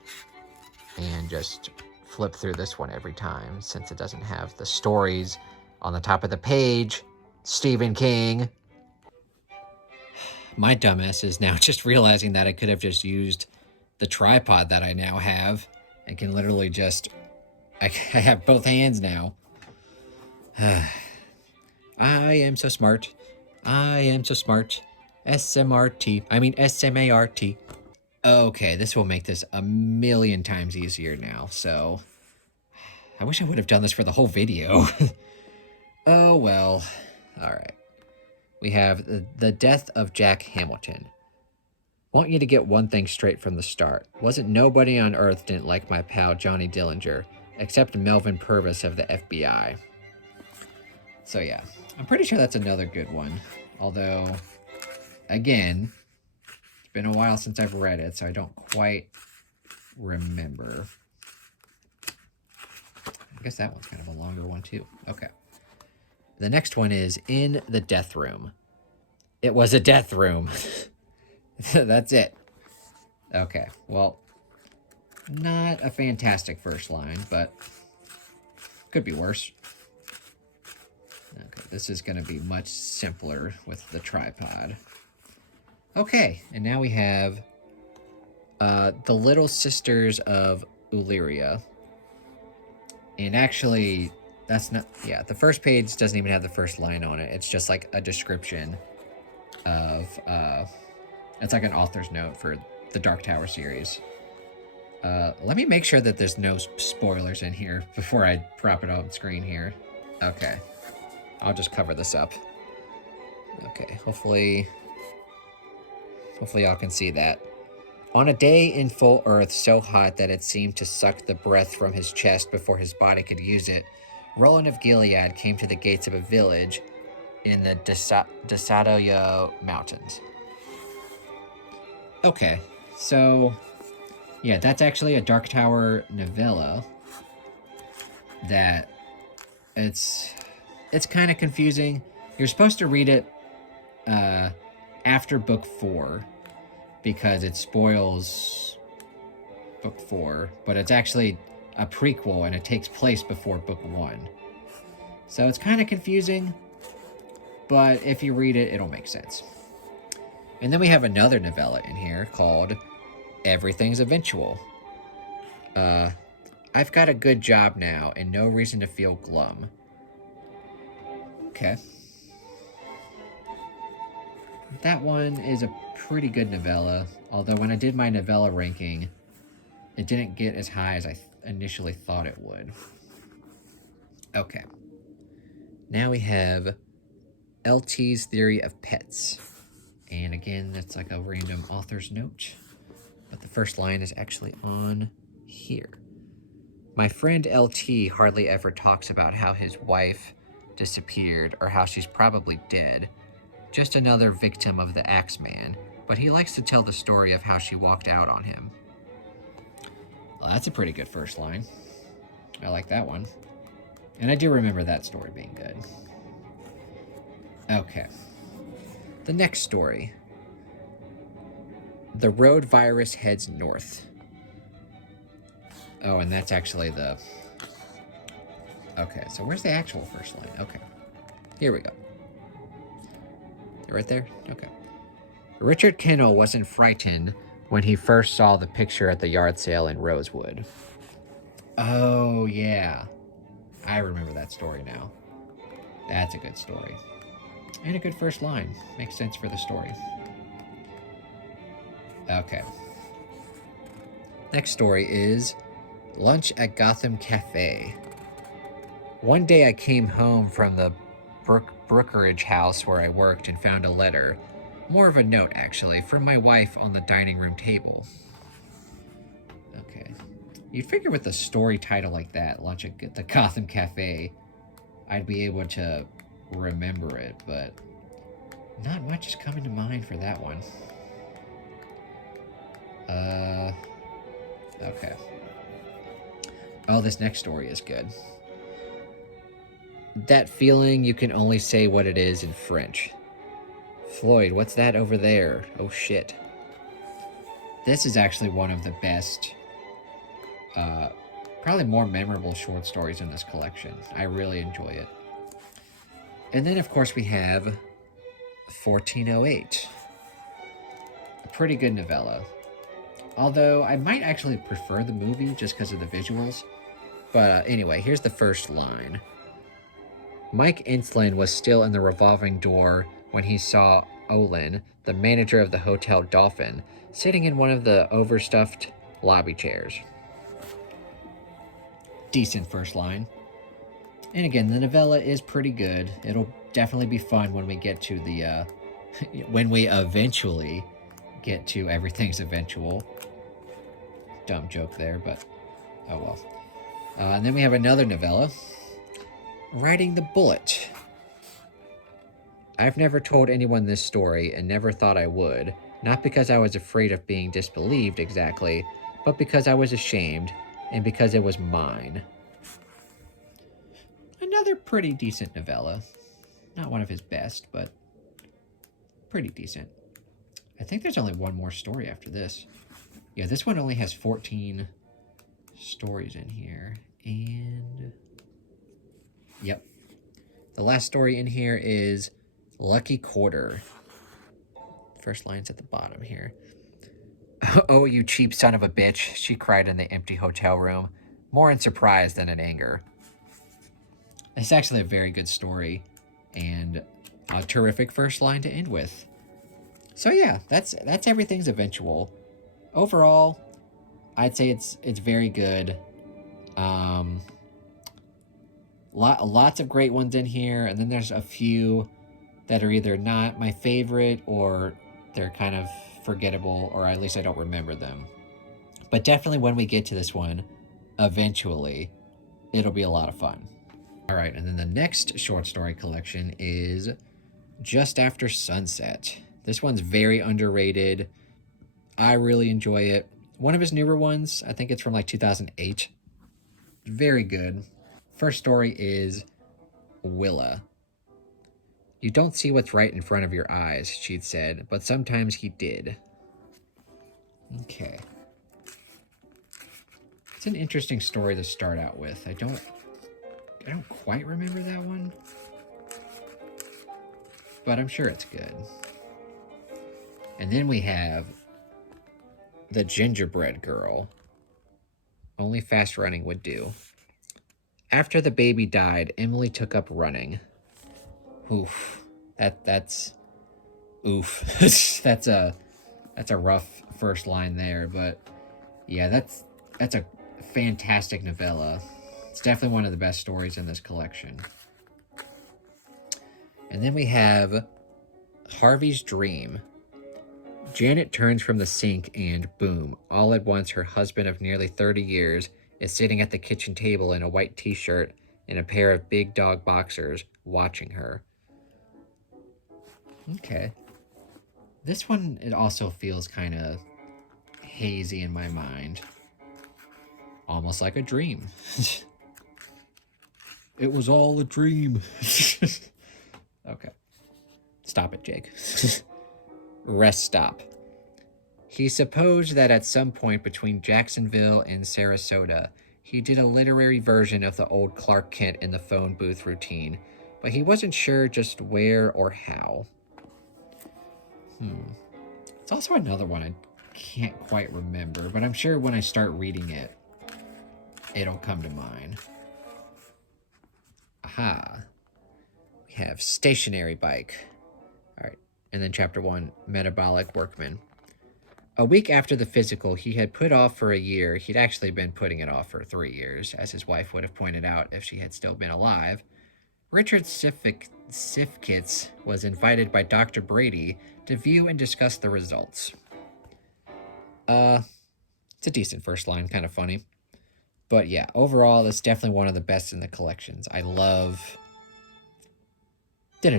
and just flip through this one every time, since it doesn't have the stories on the top of the page. Stephen King. My dumbass is now just realizing that I could have just used the tripod that I now have. I can literally just... I have both hands now. I am so smart. I am so smart. SMRT. I mean SMART. Okay, this will make this a million times easier now, so... I wish I would have done this for the whole video. Oh, well. Alright. We have the death of Jack Hamilton. Want you to get one thing straight from the start. Wasn't nobody on Earth didn't like my pal Johnny Dillinger, except Melvin Purvis of the FBI. So yeah, I'm pretty sure that's another good one. Although, again, it's been a while since I've read it, so I don't quite remember. I guess that one's kind of a longer one too. Okay. The next one is In the Death Room. It was a death room. That's it. Okay, well, not a fantastic first line, but could be worse. Okay, this is going to be much simpler with the tripod. Okay, and now we have The Little Sisters of Illyria. And actually, that's not... Yeah, the first page doesn't even have the first line on it. It's just like a description of... it's like an author's note for the Dark Tower series. Let me make sure that there's no spoilers in here before I prop it on screen here. Okay. I'll just cover this up. Okay, hopefully y'all can see that. On a day in full earth so hot that it seemed to suck the breath from his chest before his body could use it, Roland of Gilead came to the gates of a village in the Desadoyo Mountains. Okay, so yeah, that's actually a Dark Tower novella that it's kind of confusing. You're supposed to read it after book 4 because it spoils book 4, but it's actually a prequel and it takes place before book 1. So it's kind of confusing, but if you read it, it'll make sense. And then we have another novella in here called Everything's Eventual. I've got a good job now and no reason to feel glum. Okay. That one is a pretty good novella, although when I did my novella ranking, it didn't get as high as I initially thought it would. Okay. Now we have LT's Theory of Pets. And again, that's like a random author's note. But the first line is actually on here. My friend LT hardly ever talks about how his wife disappeared or how she's probably dead. Just another victim of the Axeman. But he likes to tell the story of how she walked out on him. Well, that's a pretty good first line. I like that one. And I do remember that story being good. Okay. The next story. The road virus heads north. Oh, and that's actually the... Okay, so where's the actual first line? Okay. Here we go. Right there? Okay. Richard Kennel wasn't frightened when he first saw the picture at the yard sale in Rosewood. Oh, yeah. I remember that story now. That's a good story. And a good first line. Makes sense for the story. Okay. Next story is Lunch at Gotham Cafe. One day I came home from the brokerage house where I worked and found a letter. More of a note, actually, from my wife on the dining room table. Okay. You'd figure with a story title like that, Lunch at the Gotham Cafe, I'd be able to remember it, but not much is coming to mind for that one. Okay. Oh, this next story is good. That feeling you can only say what it is in French. Floyd, what's that over there? Oh shit. This is actually one of the best, probably more memorable short stories in this collection. I really enjoy it. And then, of course, we have 1408. A pretty good novella. Although, I might actually prefer the movie just because of the visuals. But anyway, here's the first line. Mike Inslin was still in the revolving door when he saw Olin, the manager of the Hotel Dolphin, sitting in one of the overstuffed lobby chairs. Decent first line. And again, the novella is pretty good. It'll definitely be fun when we get to the, when we eventually get to Everything's Eventual. Dumb joke there, but oh well. And then we have another novella, Riding the Bullet. I've never told anyone this story and never thought I would, not because I was afraid of being disbelieved exactly, but because I was ashamed and because it was mine. Another pretty decent novella. Not one of his best, but pretty decent. I think there's only one more story after this. Yeah, this one only has 14 stories in here. And yep. The last story in here is Lucky Quarter. First line's at the bottom here. Oh, you cheap son of a bitch, she cried in the empty hotel room, more in surprise than in anger. It's actually a very good story and a terrific first line to end with. So yeah, that's Everything's Eventual. Overall, I'd say it's very good. Lots of great ones in here, and then there's a few that are either not my favorite or they're kind of forgettable, or at least I don't remember them. But definitely when we get to this one, eventually, it'll be a lot of fun. All right, and then the next short story collection is Just After Sunset. This one's very underrated. I really enjoy it. One of his newer ones, I think it's from like 2008. Very good. First story is Willa. You don't see what's right in front of your eyes, she'd said, but sometimes he did. Okay. It's an interesting story to start out with. I don't quite remember that one, but I'm sure it's good. And then we have The Gingerbread Girl. Only fast running would do. After the baby died, Emily took up running. Oof. That's oof. that's a rough first line there, but yeah, that's a fantastic novella. It's definitely one of the best stories in this collection. And then we have Harvey's Dream. Janet turns from the sink and, boom, all at once her husband of nearly 30 years is sitting at the kitchen table in a white t-shirt and a pair of big dog boxers, watching her. Okay. This one, it also feels kind of hazy in my mind. Almost like a dream. It was all a dream. Okay. Stop it, Jake. Rest stop. He supposed that at some point between Jacksonville and Sarasota, he did a literary version of the old Clark Kent in the phone booth routine, but he wasn't sure just where or how. It's also another one I can't quite remember, but I'm sure when I start reading it, it'll come to mind. Aha. We have Stationary Bike. All right. And then chapter 1, Metabolic Workman. A week after the physical he had put off for a year, he'd actually been putting it off for 3 years, as his wife would have pointed out if she had still been alive, Richard Sifkits was invited by Dr. Brady to view and discuss the results. It's a decent first line, kind of funny. But yeah, overall, it's definitely one of the best in the collections. I love... Okay,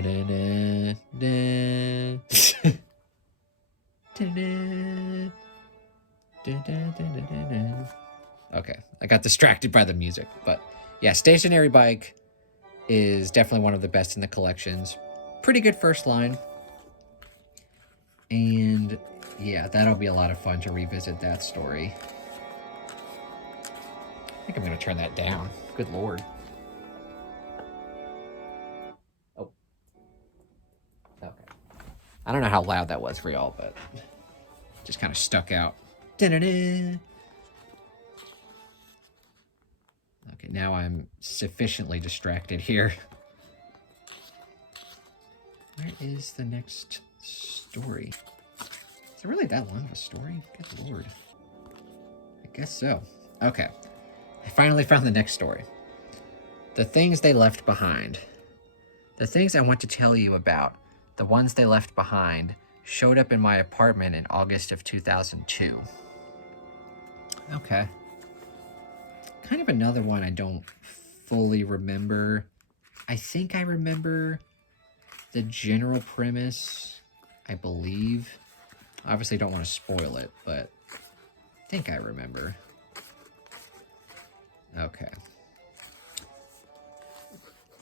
I got distracted by the music. But yeah, Stationary Bike is definitely one of the best in the collections. Pretty good first line. And yeah, that'll be a lot of fun to revisit that story. I think I'm going to turn that down. Good lord. Oh. Okay. I don't know how loud that was for y'all, but just kind of stuck out. Da-da-da. Okay, now I'm sufficiently distracted here. Where is the next story? Is it really that long of a story? Good lord. I guess so. Okay. I finally found the next story. The Things They Left Behind. The things I want to tell you about, the ones they left behind, showed up in my apartment in August of 2002. Okay. Kind of another one I don't fully remember. I think I remember the general premise, I believe. Obviously don't want to spoil it, but I think I remember. Okay.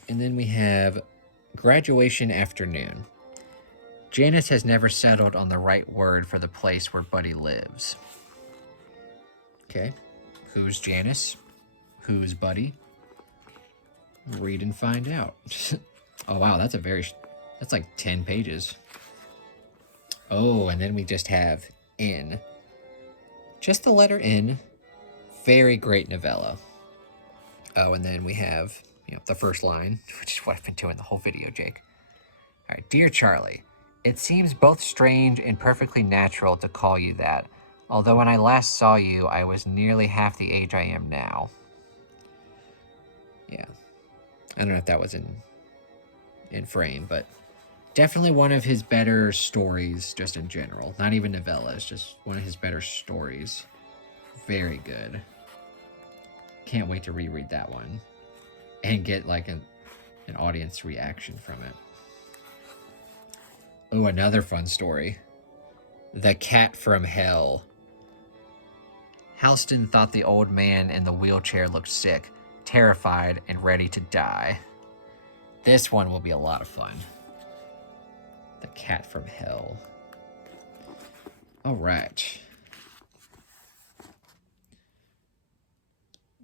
And then we have Graduation Afternoon. Janice has never settled on the right word for the place where Buddy lives. Okay. Who's Janice? Who's Buddy? Read and find out. Oh, wow. That's like 10 pages. Oh, and then we just have N. Just the letter N. Very great novella. Oh, and then we have, the first line, which is what I've been doing the whole video, Jake. All right. Dear Charlie, it seems both strange and perfectly natural to call you that, although when I last saw you, I was nearly half the age I am now. Yeah. I don't know if that was in frame, but definitely one of his better stories just in general. Not even novellas, just one of his better stories. Very good. Can't wait to reread that one and get like an audience reaction from it. Oh, another fun story. The Cat from Hell. Halston thought the old man in the wheelchair looked sick, terrified, and ready to die. This one will be a lot of fun. The Cat from Hell. All right.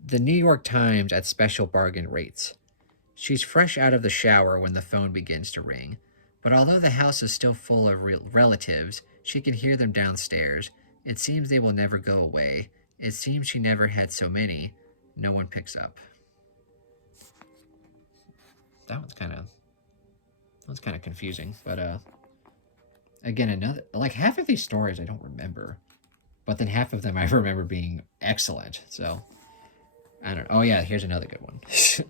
The New York Times at special bargain rates. She's fresh out of the shower when the phone begins to ring. But although the house is still full of relatives, she can hear them downstairs. It seems they will never go away. It seems she never had so many. No one picks up. That one's kind of confusing, but again, another, like, half of these stories I don't remember, but then half of them I remember being excellent. So I don't know. Oh yeah, here's another good one. All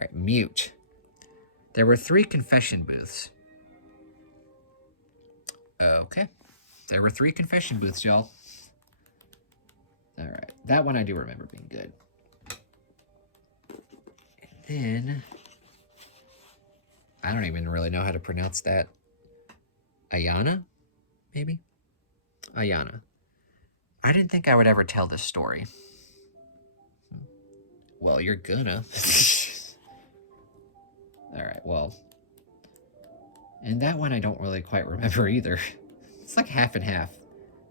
right, Mute. There were 3 confession booths. Okay. There were 3 confession booths, y'all. All right. That one I do remember being good. And then I don't even really know how to pronounce that. Ayana? Maybe? Ayana. I didn't think I would ever tell this story. Well, you're gonna. All right, well. And that one I don't really quite remember either. It's like half and half.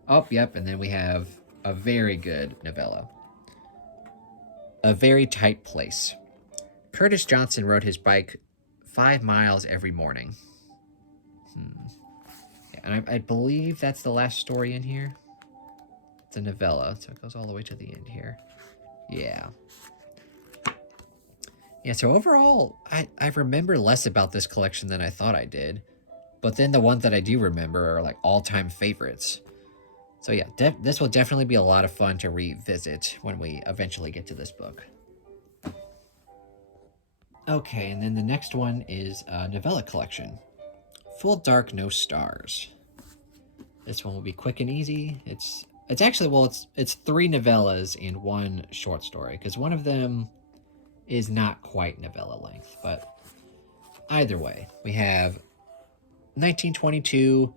Oh, yep, and then we have a very good novella. A Very Tight Place. Curtis Johnson rode his bike 5 miles every morning. Yeah, and I believe that's the last story in here. It's a novella, so it goes all the way to the end here. Yeah. Yeah, so overall, I remember less about this collection than I thought I did. But then the ones that I do remember are like all-time favorites. So yeah, this will definitely be a lot of fun to revisit when we eventually get to this book. Okay, and then the next one is Novella collection. Full dark, no stars. This one will be quick and easy. It's actually, well, it's 3 novellas and 1 short story, because one of them is not quite novella length, but either way, we have 1922,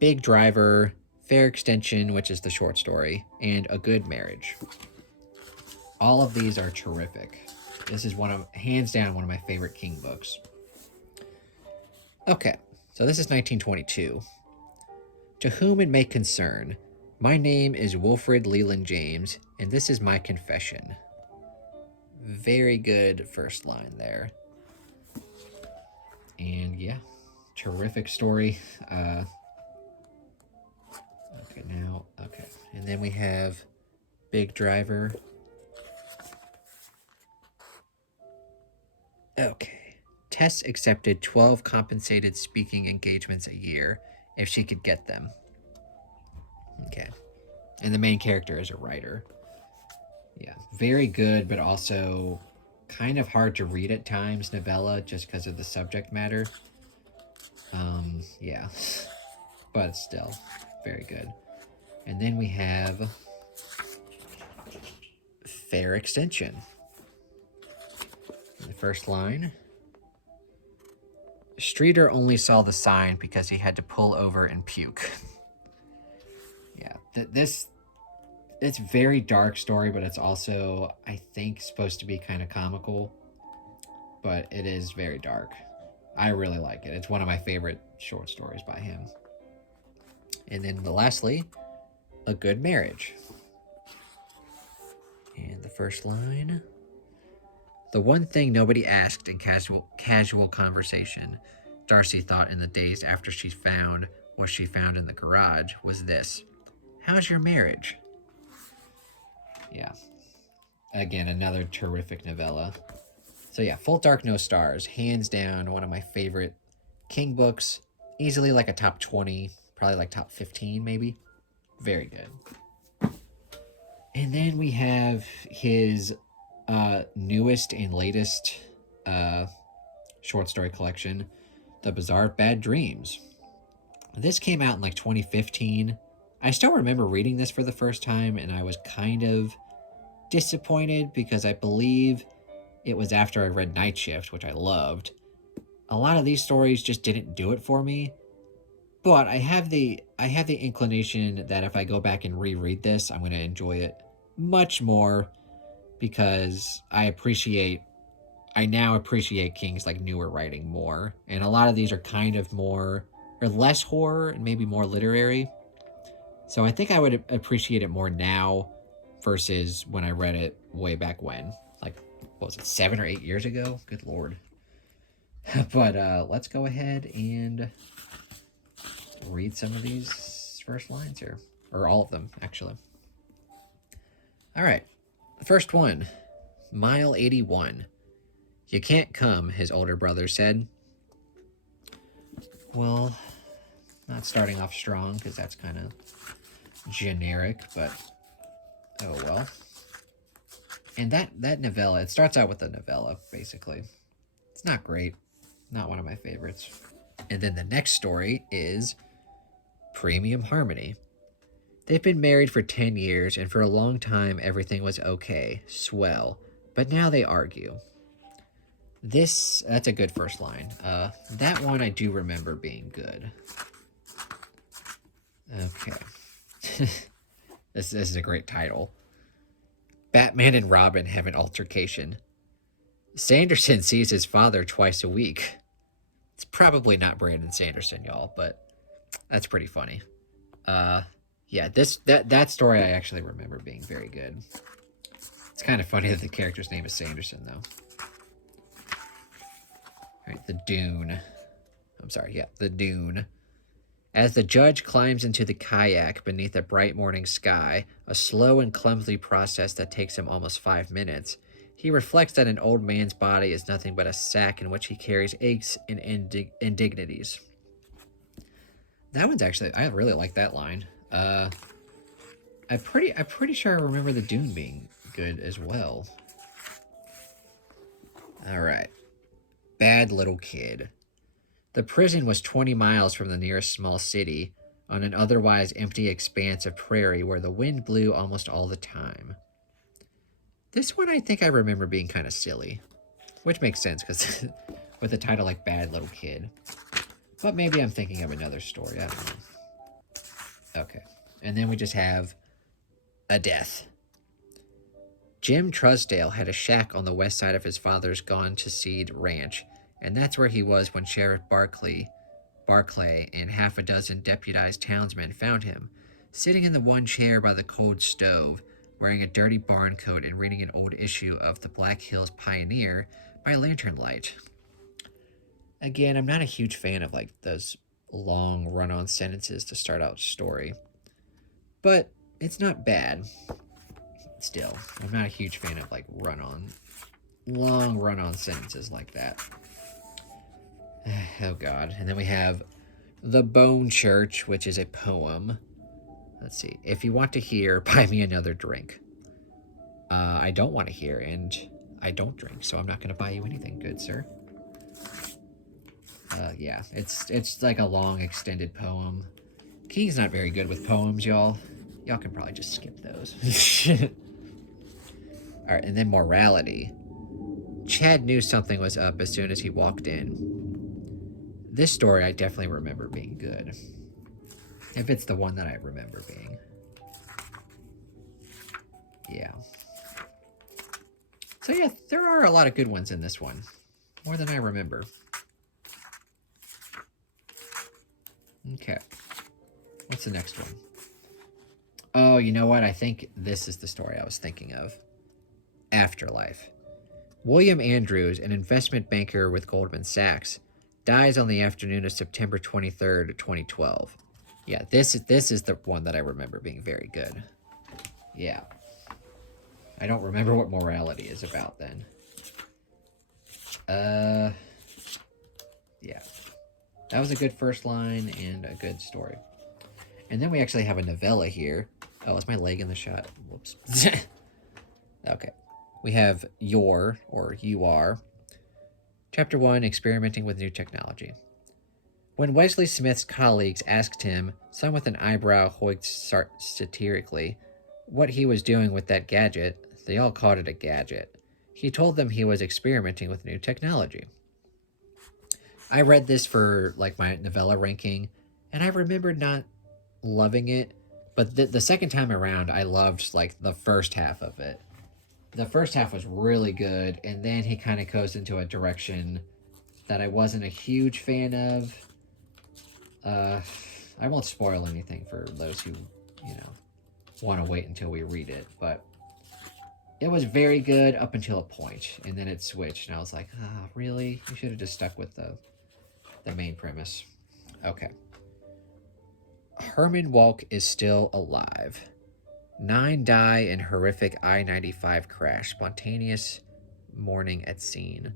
Big Driver, Fair Extension, which is the short story, and A Good Marriage. All of these are terrific. This is hands down, one of my favorite King books. Okay, so this is 1922. To whom it may concern, my name is Wilfred Leland James, and this is my confession. Very good first line there. And yeah, terrific story. Okay, and then we have Big Driver. Okay. Tess accepted 12 compensated speaking engagements a year if she could get them. Okay. And the main character is a writer. Yeah, very good, but also kind of hard to read at times, novella, just because of the subject matter. Yeah, but still, very good. And then we have Fair Extension. The first line. Streeter only saw the sign because he had to pull over and puke. Yeah, it's very dark story, but it's also, I think, supposed to be kind of comical. But it is very dark. I really like it. It's one of my favorite short stories by him. And then lastly, A Good Marriage. And the first line. The one thing nobody asked in casual conversation, Darcy thought in the days after she found what she found in the garage, was this. How's your marriage? Yeah. Again, another terrific novella. So yeah, Full Dark, No Stars. Hands down, one of my favorite King books. Easily like a top 20, probably like top 15 maybe. Very good. And then we have his newest and latest short story collection, The Bazaar Bad Dreams. This came out in like 2015. I still remember reading this for the first time, and I was kind of disappointed because I believe it was after I read Night Shift, which I loved. A lot of these stories just didn't do it for me. But I have the inclination that if I go back and reread this, I'm going to enjoy it much more, because I now appreciate King's like newer writing more. And a lot of these are kind of more or less horror and maybe more literary. So I think I would appreciate it more now versus when I read it way back when. Like, what was it, 7 or 8 years ago? Good Lord. But let's go ahead and read some of these first lines here. Or all of them, actually. All right. The first one, Mile 81. You can't come, his older brother said. Well, not starting off strong, because that's kind of generic, but oh well. And that novella, it starts out with a novella, basically. It's not great. Not one of my favorites. And then the next story is Premium Harmony. They've been married for 10 years, and for a long time, everything was okay. Swell. But now they argue. That's a good first line. That one I do remember being good. Okay. This is a great title. Batman and Robin have an altercation. Sanderson sees his father twice a week. It's probably not Brandon Sanderson, y'all, but that's pretty funny. Yeah, that story I actually remember being very good. It's kind of funny that the character's name is Sanderson, though. All right, the Dune. I'm sorry, yeah, the Dune. As the judge climbs into the kayak beneath a bright morning sky, a slow and clumsy process that takes him almost 5 minutes, he reflects that an old man's body is nothing but a sack in which he carries aches and indignities. That one's actually, I really like that line. I'm pretty sure I remember the Dune being good as well. All right. Bad little kid. The prison was 20 miles from the nearest small city, on an otherwise empty expanse of prairie where the wind blew almost all the time. This one I think I remember being kind of silly, which makes sense because with a title like Bad Little Kid. But maybe I'm thinking of another story, I don't know. Okay, and then we just have a death. Jim Trusdale had a shack on the west side of his father's gone-to-seed ranch, and that's where he was when Sheriff Barclay and half a dozen deputized townsmen found him, sitting in the one chair by the cold stove, wearing a dirty barn coat and reading an old issue of the Black Hills Pioneer by lantern light. Again, I'm not a huge fan of like those long run-on sentences to start out a story, but it's not bad. Still, I'm not a huge fan of like long run-on sentences like that. Oh god. And then we have The Bone Church, which is a poem. Let's see. If you want to hear, buy me another drink. I don't want to hear, and I don't drink, so I'm not going to buy you anything, good sir. Yeah, it's like a long, extended poem. King's not very good with poems, y'all. Y'all can probably just skip those. Alright, and then morality. Chad knew something was up as soon as he walked in. This story I definitely remember being good. If it's the one that I remember being. Yeah. So yeah, there are a lot of good ones in this one. More than I remember. Okay. What's the next one? Oh, you know what? I think this is the story I was thinking of. Afterlife. William Andrews, an investment banker with Goldman Sachs, dies on the afternoon of September 23rd, 2012. Yeah, this is the one that I remember being very good. Yeah. I don't remember what morality is about then. Yeah. That was a good first line and a good story. And then we actually have a novella here. Oh, is my leg in the shot? Whoops. Okay. We have Your, or You Are. Chapter 1, Experimenting with New Technology. When Wesley Smith's colleagues asked him, some with an eyebrow hoiked satirically, what he was doing with that gadget, they all called it a gadget. He told them he was experimenting with new technology. I read this for like my novella ranking, and I remember not loving it, but the second time around, I loved like the first half of it. The first half was really good, and then he kind of goes into a direction that I wasn't a huge fan of. I won't spoil anything for those who, want to wait until we read it, but it was very good up until a point, and then it switched, and I was like, oh, really? You should have just stuck with the main premise. Okay. Herman Walk is still alive. 9 die in horrific I-95 crash. Spontaneous mourning at scene.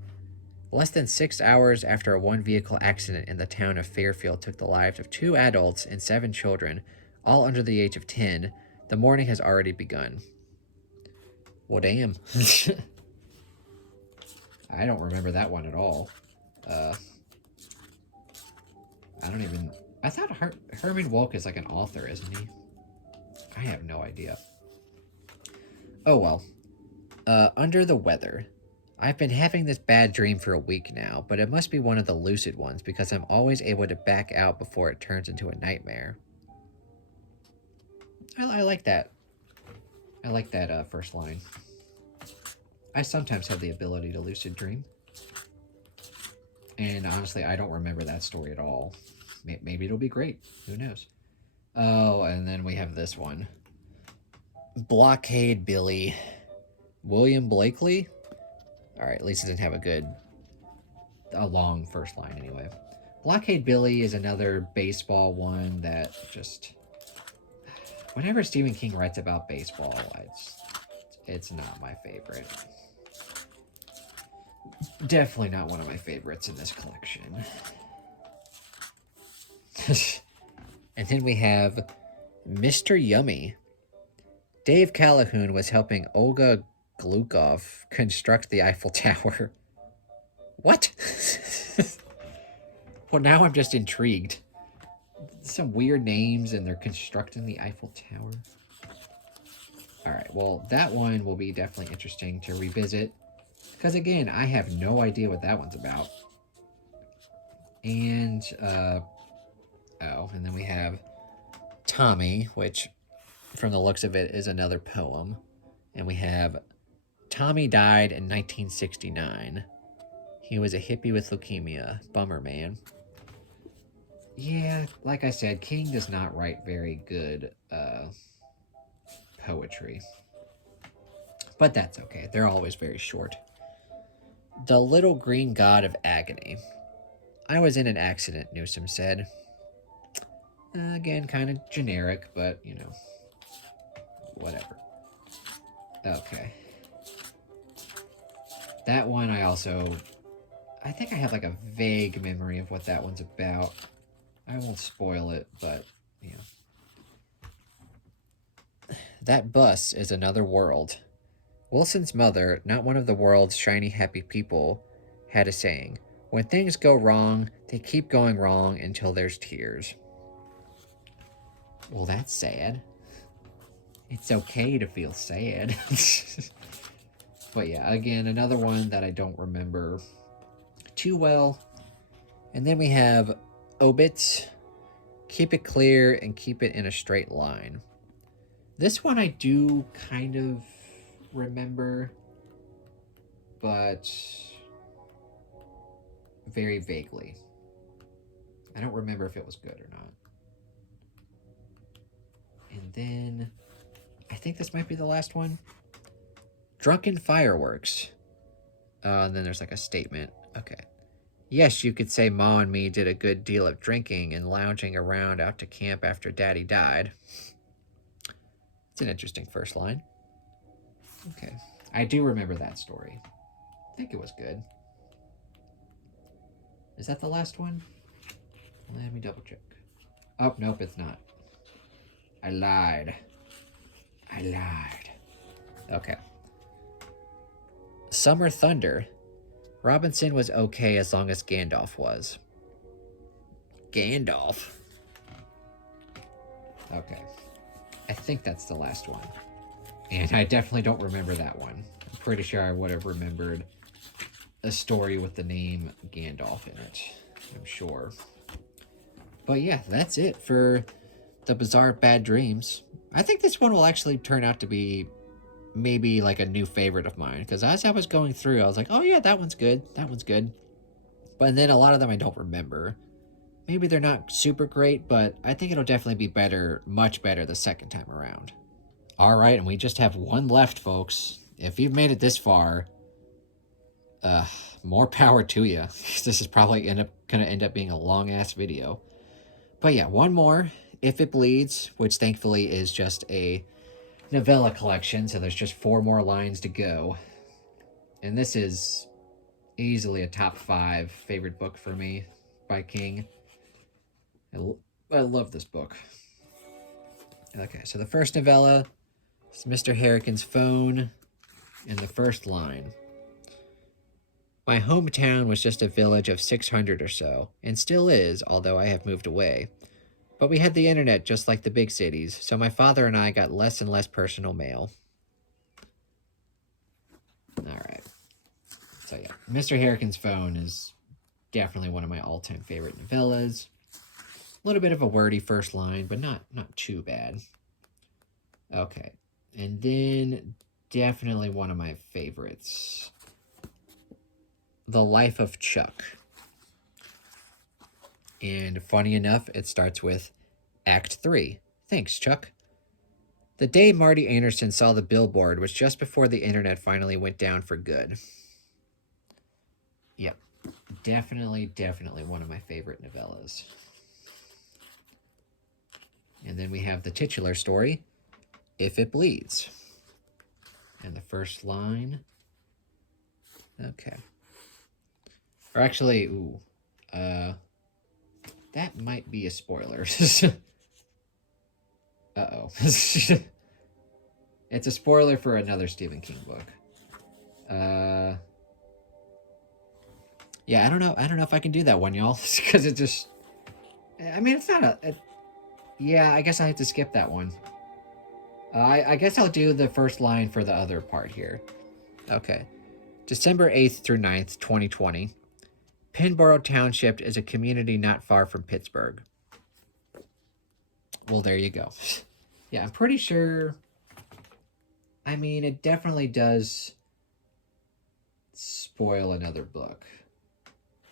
Less than 6 hours after a one-vehicle accident in the town of Fairfield took the lives of 2 adults and 7 children, all under the age of 10, the mourning has already begun. Well, damn. I don't remember that one at all. I thought Herman Wouk is like an author, isn't he? I have no idea. Oh well. Under the weather. I've been having this bad dream for a week now, but it must be one of the lucid ones because I'm always able to back out before it turns into a nightmare. I like that. I like that first line. I sometimes have the ability to lucid dream. And honestly, I don't remember that story at all. Maybe it'll be great. Who knows? Oh, and then we have this one. Blockade Billy. William Blakely? Alright, at least it didn't have a long first line anyway. Blockade Billy is another baseball one that just... Whenever Stephen King writes about baseball, it's not my favorite. Definitely not one of my favorites in this collection. And then we have Mr. Yummy. Dave Calhoun was helping Olga Glukov construct the Eiffel Tower. What? Well, now I'm just intrigued. Some weird names, and they're constructing the Eiffel Tower. Alright, well, that one will be definitely interesting to revisit. Because, again, I have no idea what that one's about. And, oh, and then we have Tommy, which, from the looks of it, is another poem. And we have Tommy died in 1969. He was a hippie with leukemia. Bummer, man. Yeah, like I said, King does not write very good poetry. But that's okay. They're always very short. The Little Green God of Agony. I was in an accident, Newsom said. Again, kind of generic, but, you know, whatever. Okay. That one I think I have like a vague memory of what that one's about. I won't spoil it, but, you know. That bus is another world. Wilson's mother, not one of the world's shiny, happy people, had a saying. When things go wrong, they keep going wrong until there's tears. Well, that's sad. It's okay to feel sad. But yeah, again, another one that I don't remember too well. And then we have Obits. Keep it clear and keep it in a straight line. This one I do kind of remember, but very vaguely. I don't remember if it was good or not. And then I think this might be the last one. Drunken Fireworks. And then there's like a statement. Okay. Yes, you could say Ma and me did a good deal of drinking and lounging around out to camp after Daddy died. It's an interesting first line. Okay. I do remember that story. I think it was good. Is that the last one? Let me double check. Oh, nope, it's not. I lied. Okay. Summer Thunder. Robinson was okay as long as Gandalf was. Gandalf? Okay. I think that's the last one. And I definitely don't remember that one. I'm pretty sure I would have remembered a story with the name Gandalf in it. I'm sure. But yeah, that's it for the Bazaar Bad Dreams. I think this one will actually turn out to be maybe like a new favorite of mine, because as I was going through, I was like, oh yeah, that one's good. But then a lot of them I don't remember. Maybe they're not super great, but I think it'll definitely be better, much better the second time around. All right, and we just have one left, folks. If you've made it this far, more power to you. This is probably going to end up being a long-ass video. But yeah, one more, If It Bleeds, which thankfully is just a novella collection, so there's just 4 more lines to go. And this is easily a top 5 favorite book for me by King. I love this book. Okay, so the first novella is Mr. Harrigan's Phone, and the first line. My hometown was just a village of 600 or so, and still is, although I have moved away. But we had the internet just like the big cities, so my father and I got less and less personal mail. Alright. So yeah, Mr. Harrigan's Phone is definitely one of my all-time favorite novellas. A little bit of a wordy first line, but not too bad. Okay. And then definitely one of my favorites. The Life of Chuck. And funny enough, it starts with Act 3. Thanks, Chuck. The day Marty Anderson saw the billboard was just before the internet finally went down for good. Yep. Definitely one of my favorite novellas. And then we have the titular story, If It Bleeds. And the first line. Okay. Or actually, that might be a spoiler. Uh-oh. It's a spoiler for another Stephen King book. Yeah, I don't know. I don't know if I can do that one, y'all. Because it just... I mean, it's not yeah, I guess I have to skip that one. I guess I'll do the first line for the other part here. Okay. December 8th through 9th, 2020. Penboro Township is a community not far from Pittsburgh. Well, there you go. Yeah, I'm pretty sure... I mean, it definitely does spoil another book.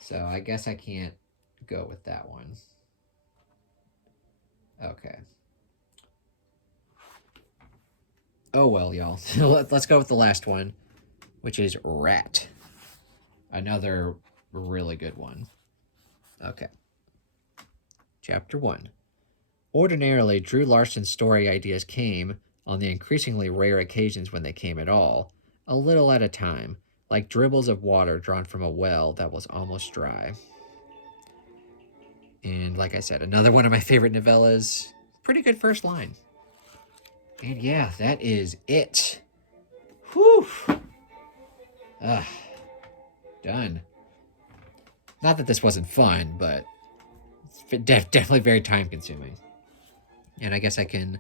So I guess I can't go with that one. Okay. Oh well, y'all. Let's go with the last one, which is Rat. Another really good one. Okay. Chapter 1. Ordinarily, Drew Larson's story ideas came, on the increasingly rare occasions when they came at all, a little at a time, like dribbles of water drawn from a well that was almost dry. And like I said, another one of my favorite novellas. Pretty good first line. And yeah, that is it. Whew. Done. Not that this wasn't fun, but it's definitely very time consuming. And I guess I can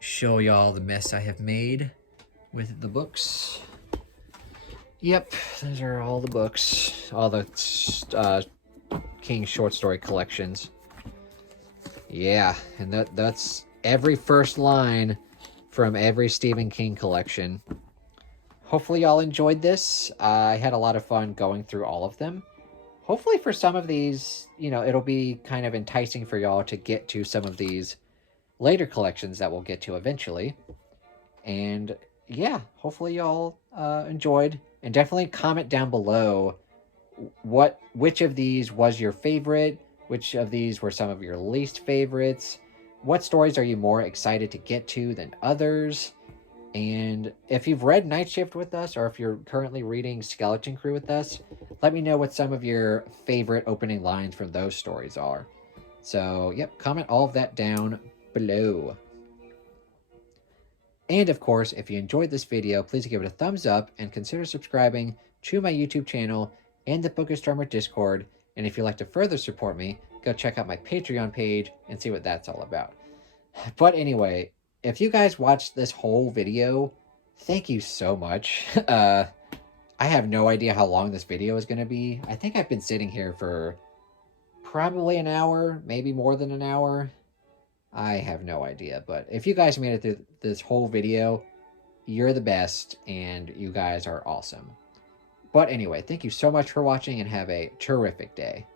show y'all the mess I have made with the books. Yep, those are all the books. All the King short story collections. Yeah, and that's every first line from every Stephen King collection. Hopefully y'all enjoyed this. I had a lot of fun going through all of them. Hopefully for some of these, you know, it'll be kind of enticing for y'all to get to some of these later collections that we'll get to eventually. And yeah, hopefully y'all enjoyed. And definitely comment down below which of these was your favorite, which of these were some of your least favorites, what stories are you more excited to get to than others. And if you've read Night Shift with us, or if you're currently reading Skeleton Crew with us, let me know what some of your favorite opening lines from those stories are. So, yep, comment all of that down below. And of course, if you enjoyed this video, please give it a thumbs up and consider subscribing to my YouTube channel and the Bookish Drummer Discord. And if you'd like to further support me, go check out my Patreon page and see what that's all about. But anyway, if you guys watched this whole video, thank you so much. I have no idea how long this video is going to be. I think I've been sitting here for probably an hour, maybe more than an hour. I have no idea, but if you guys made it through this whole video, you're the best, and you guys are awesome. But anyway, thank you so much for watching, and have a terrific day.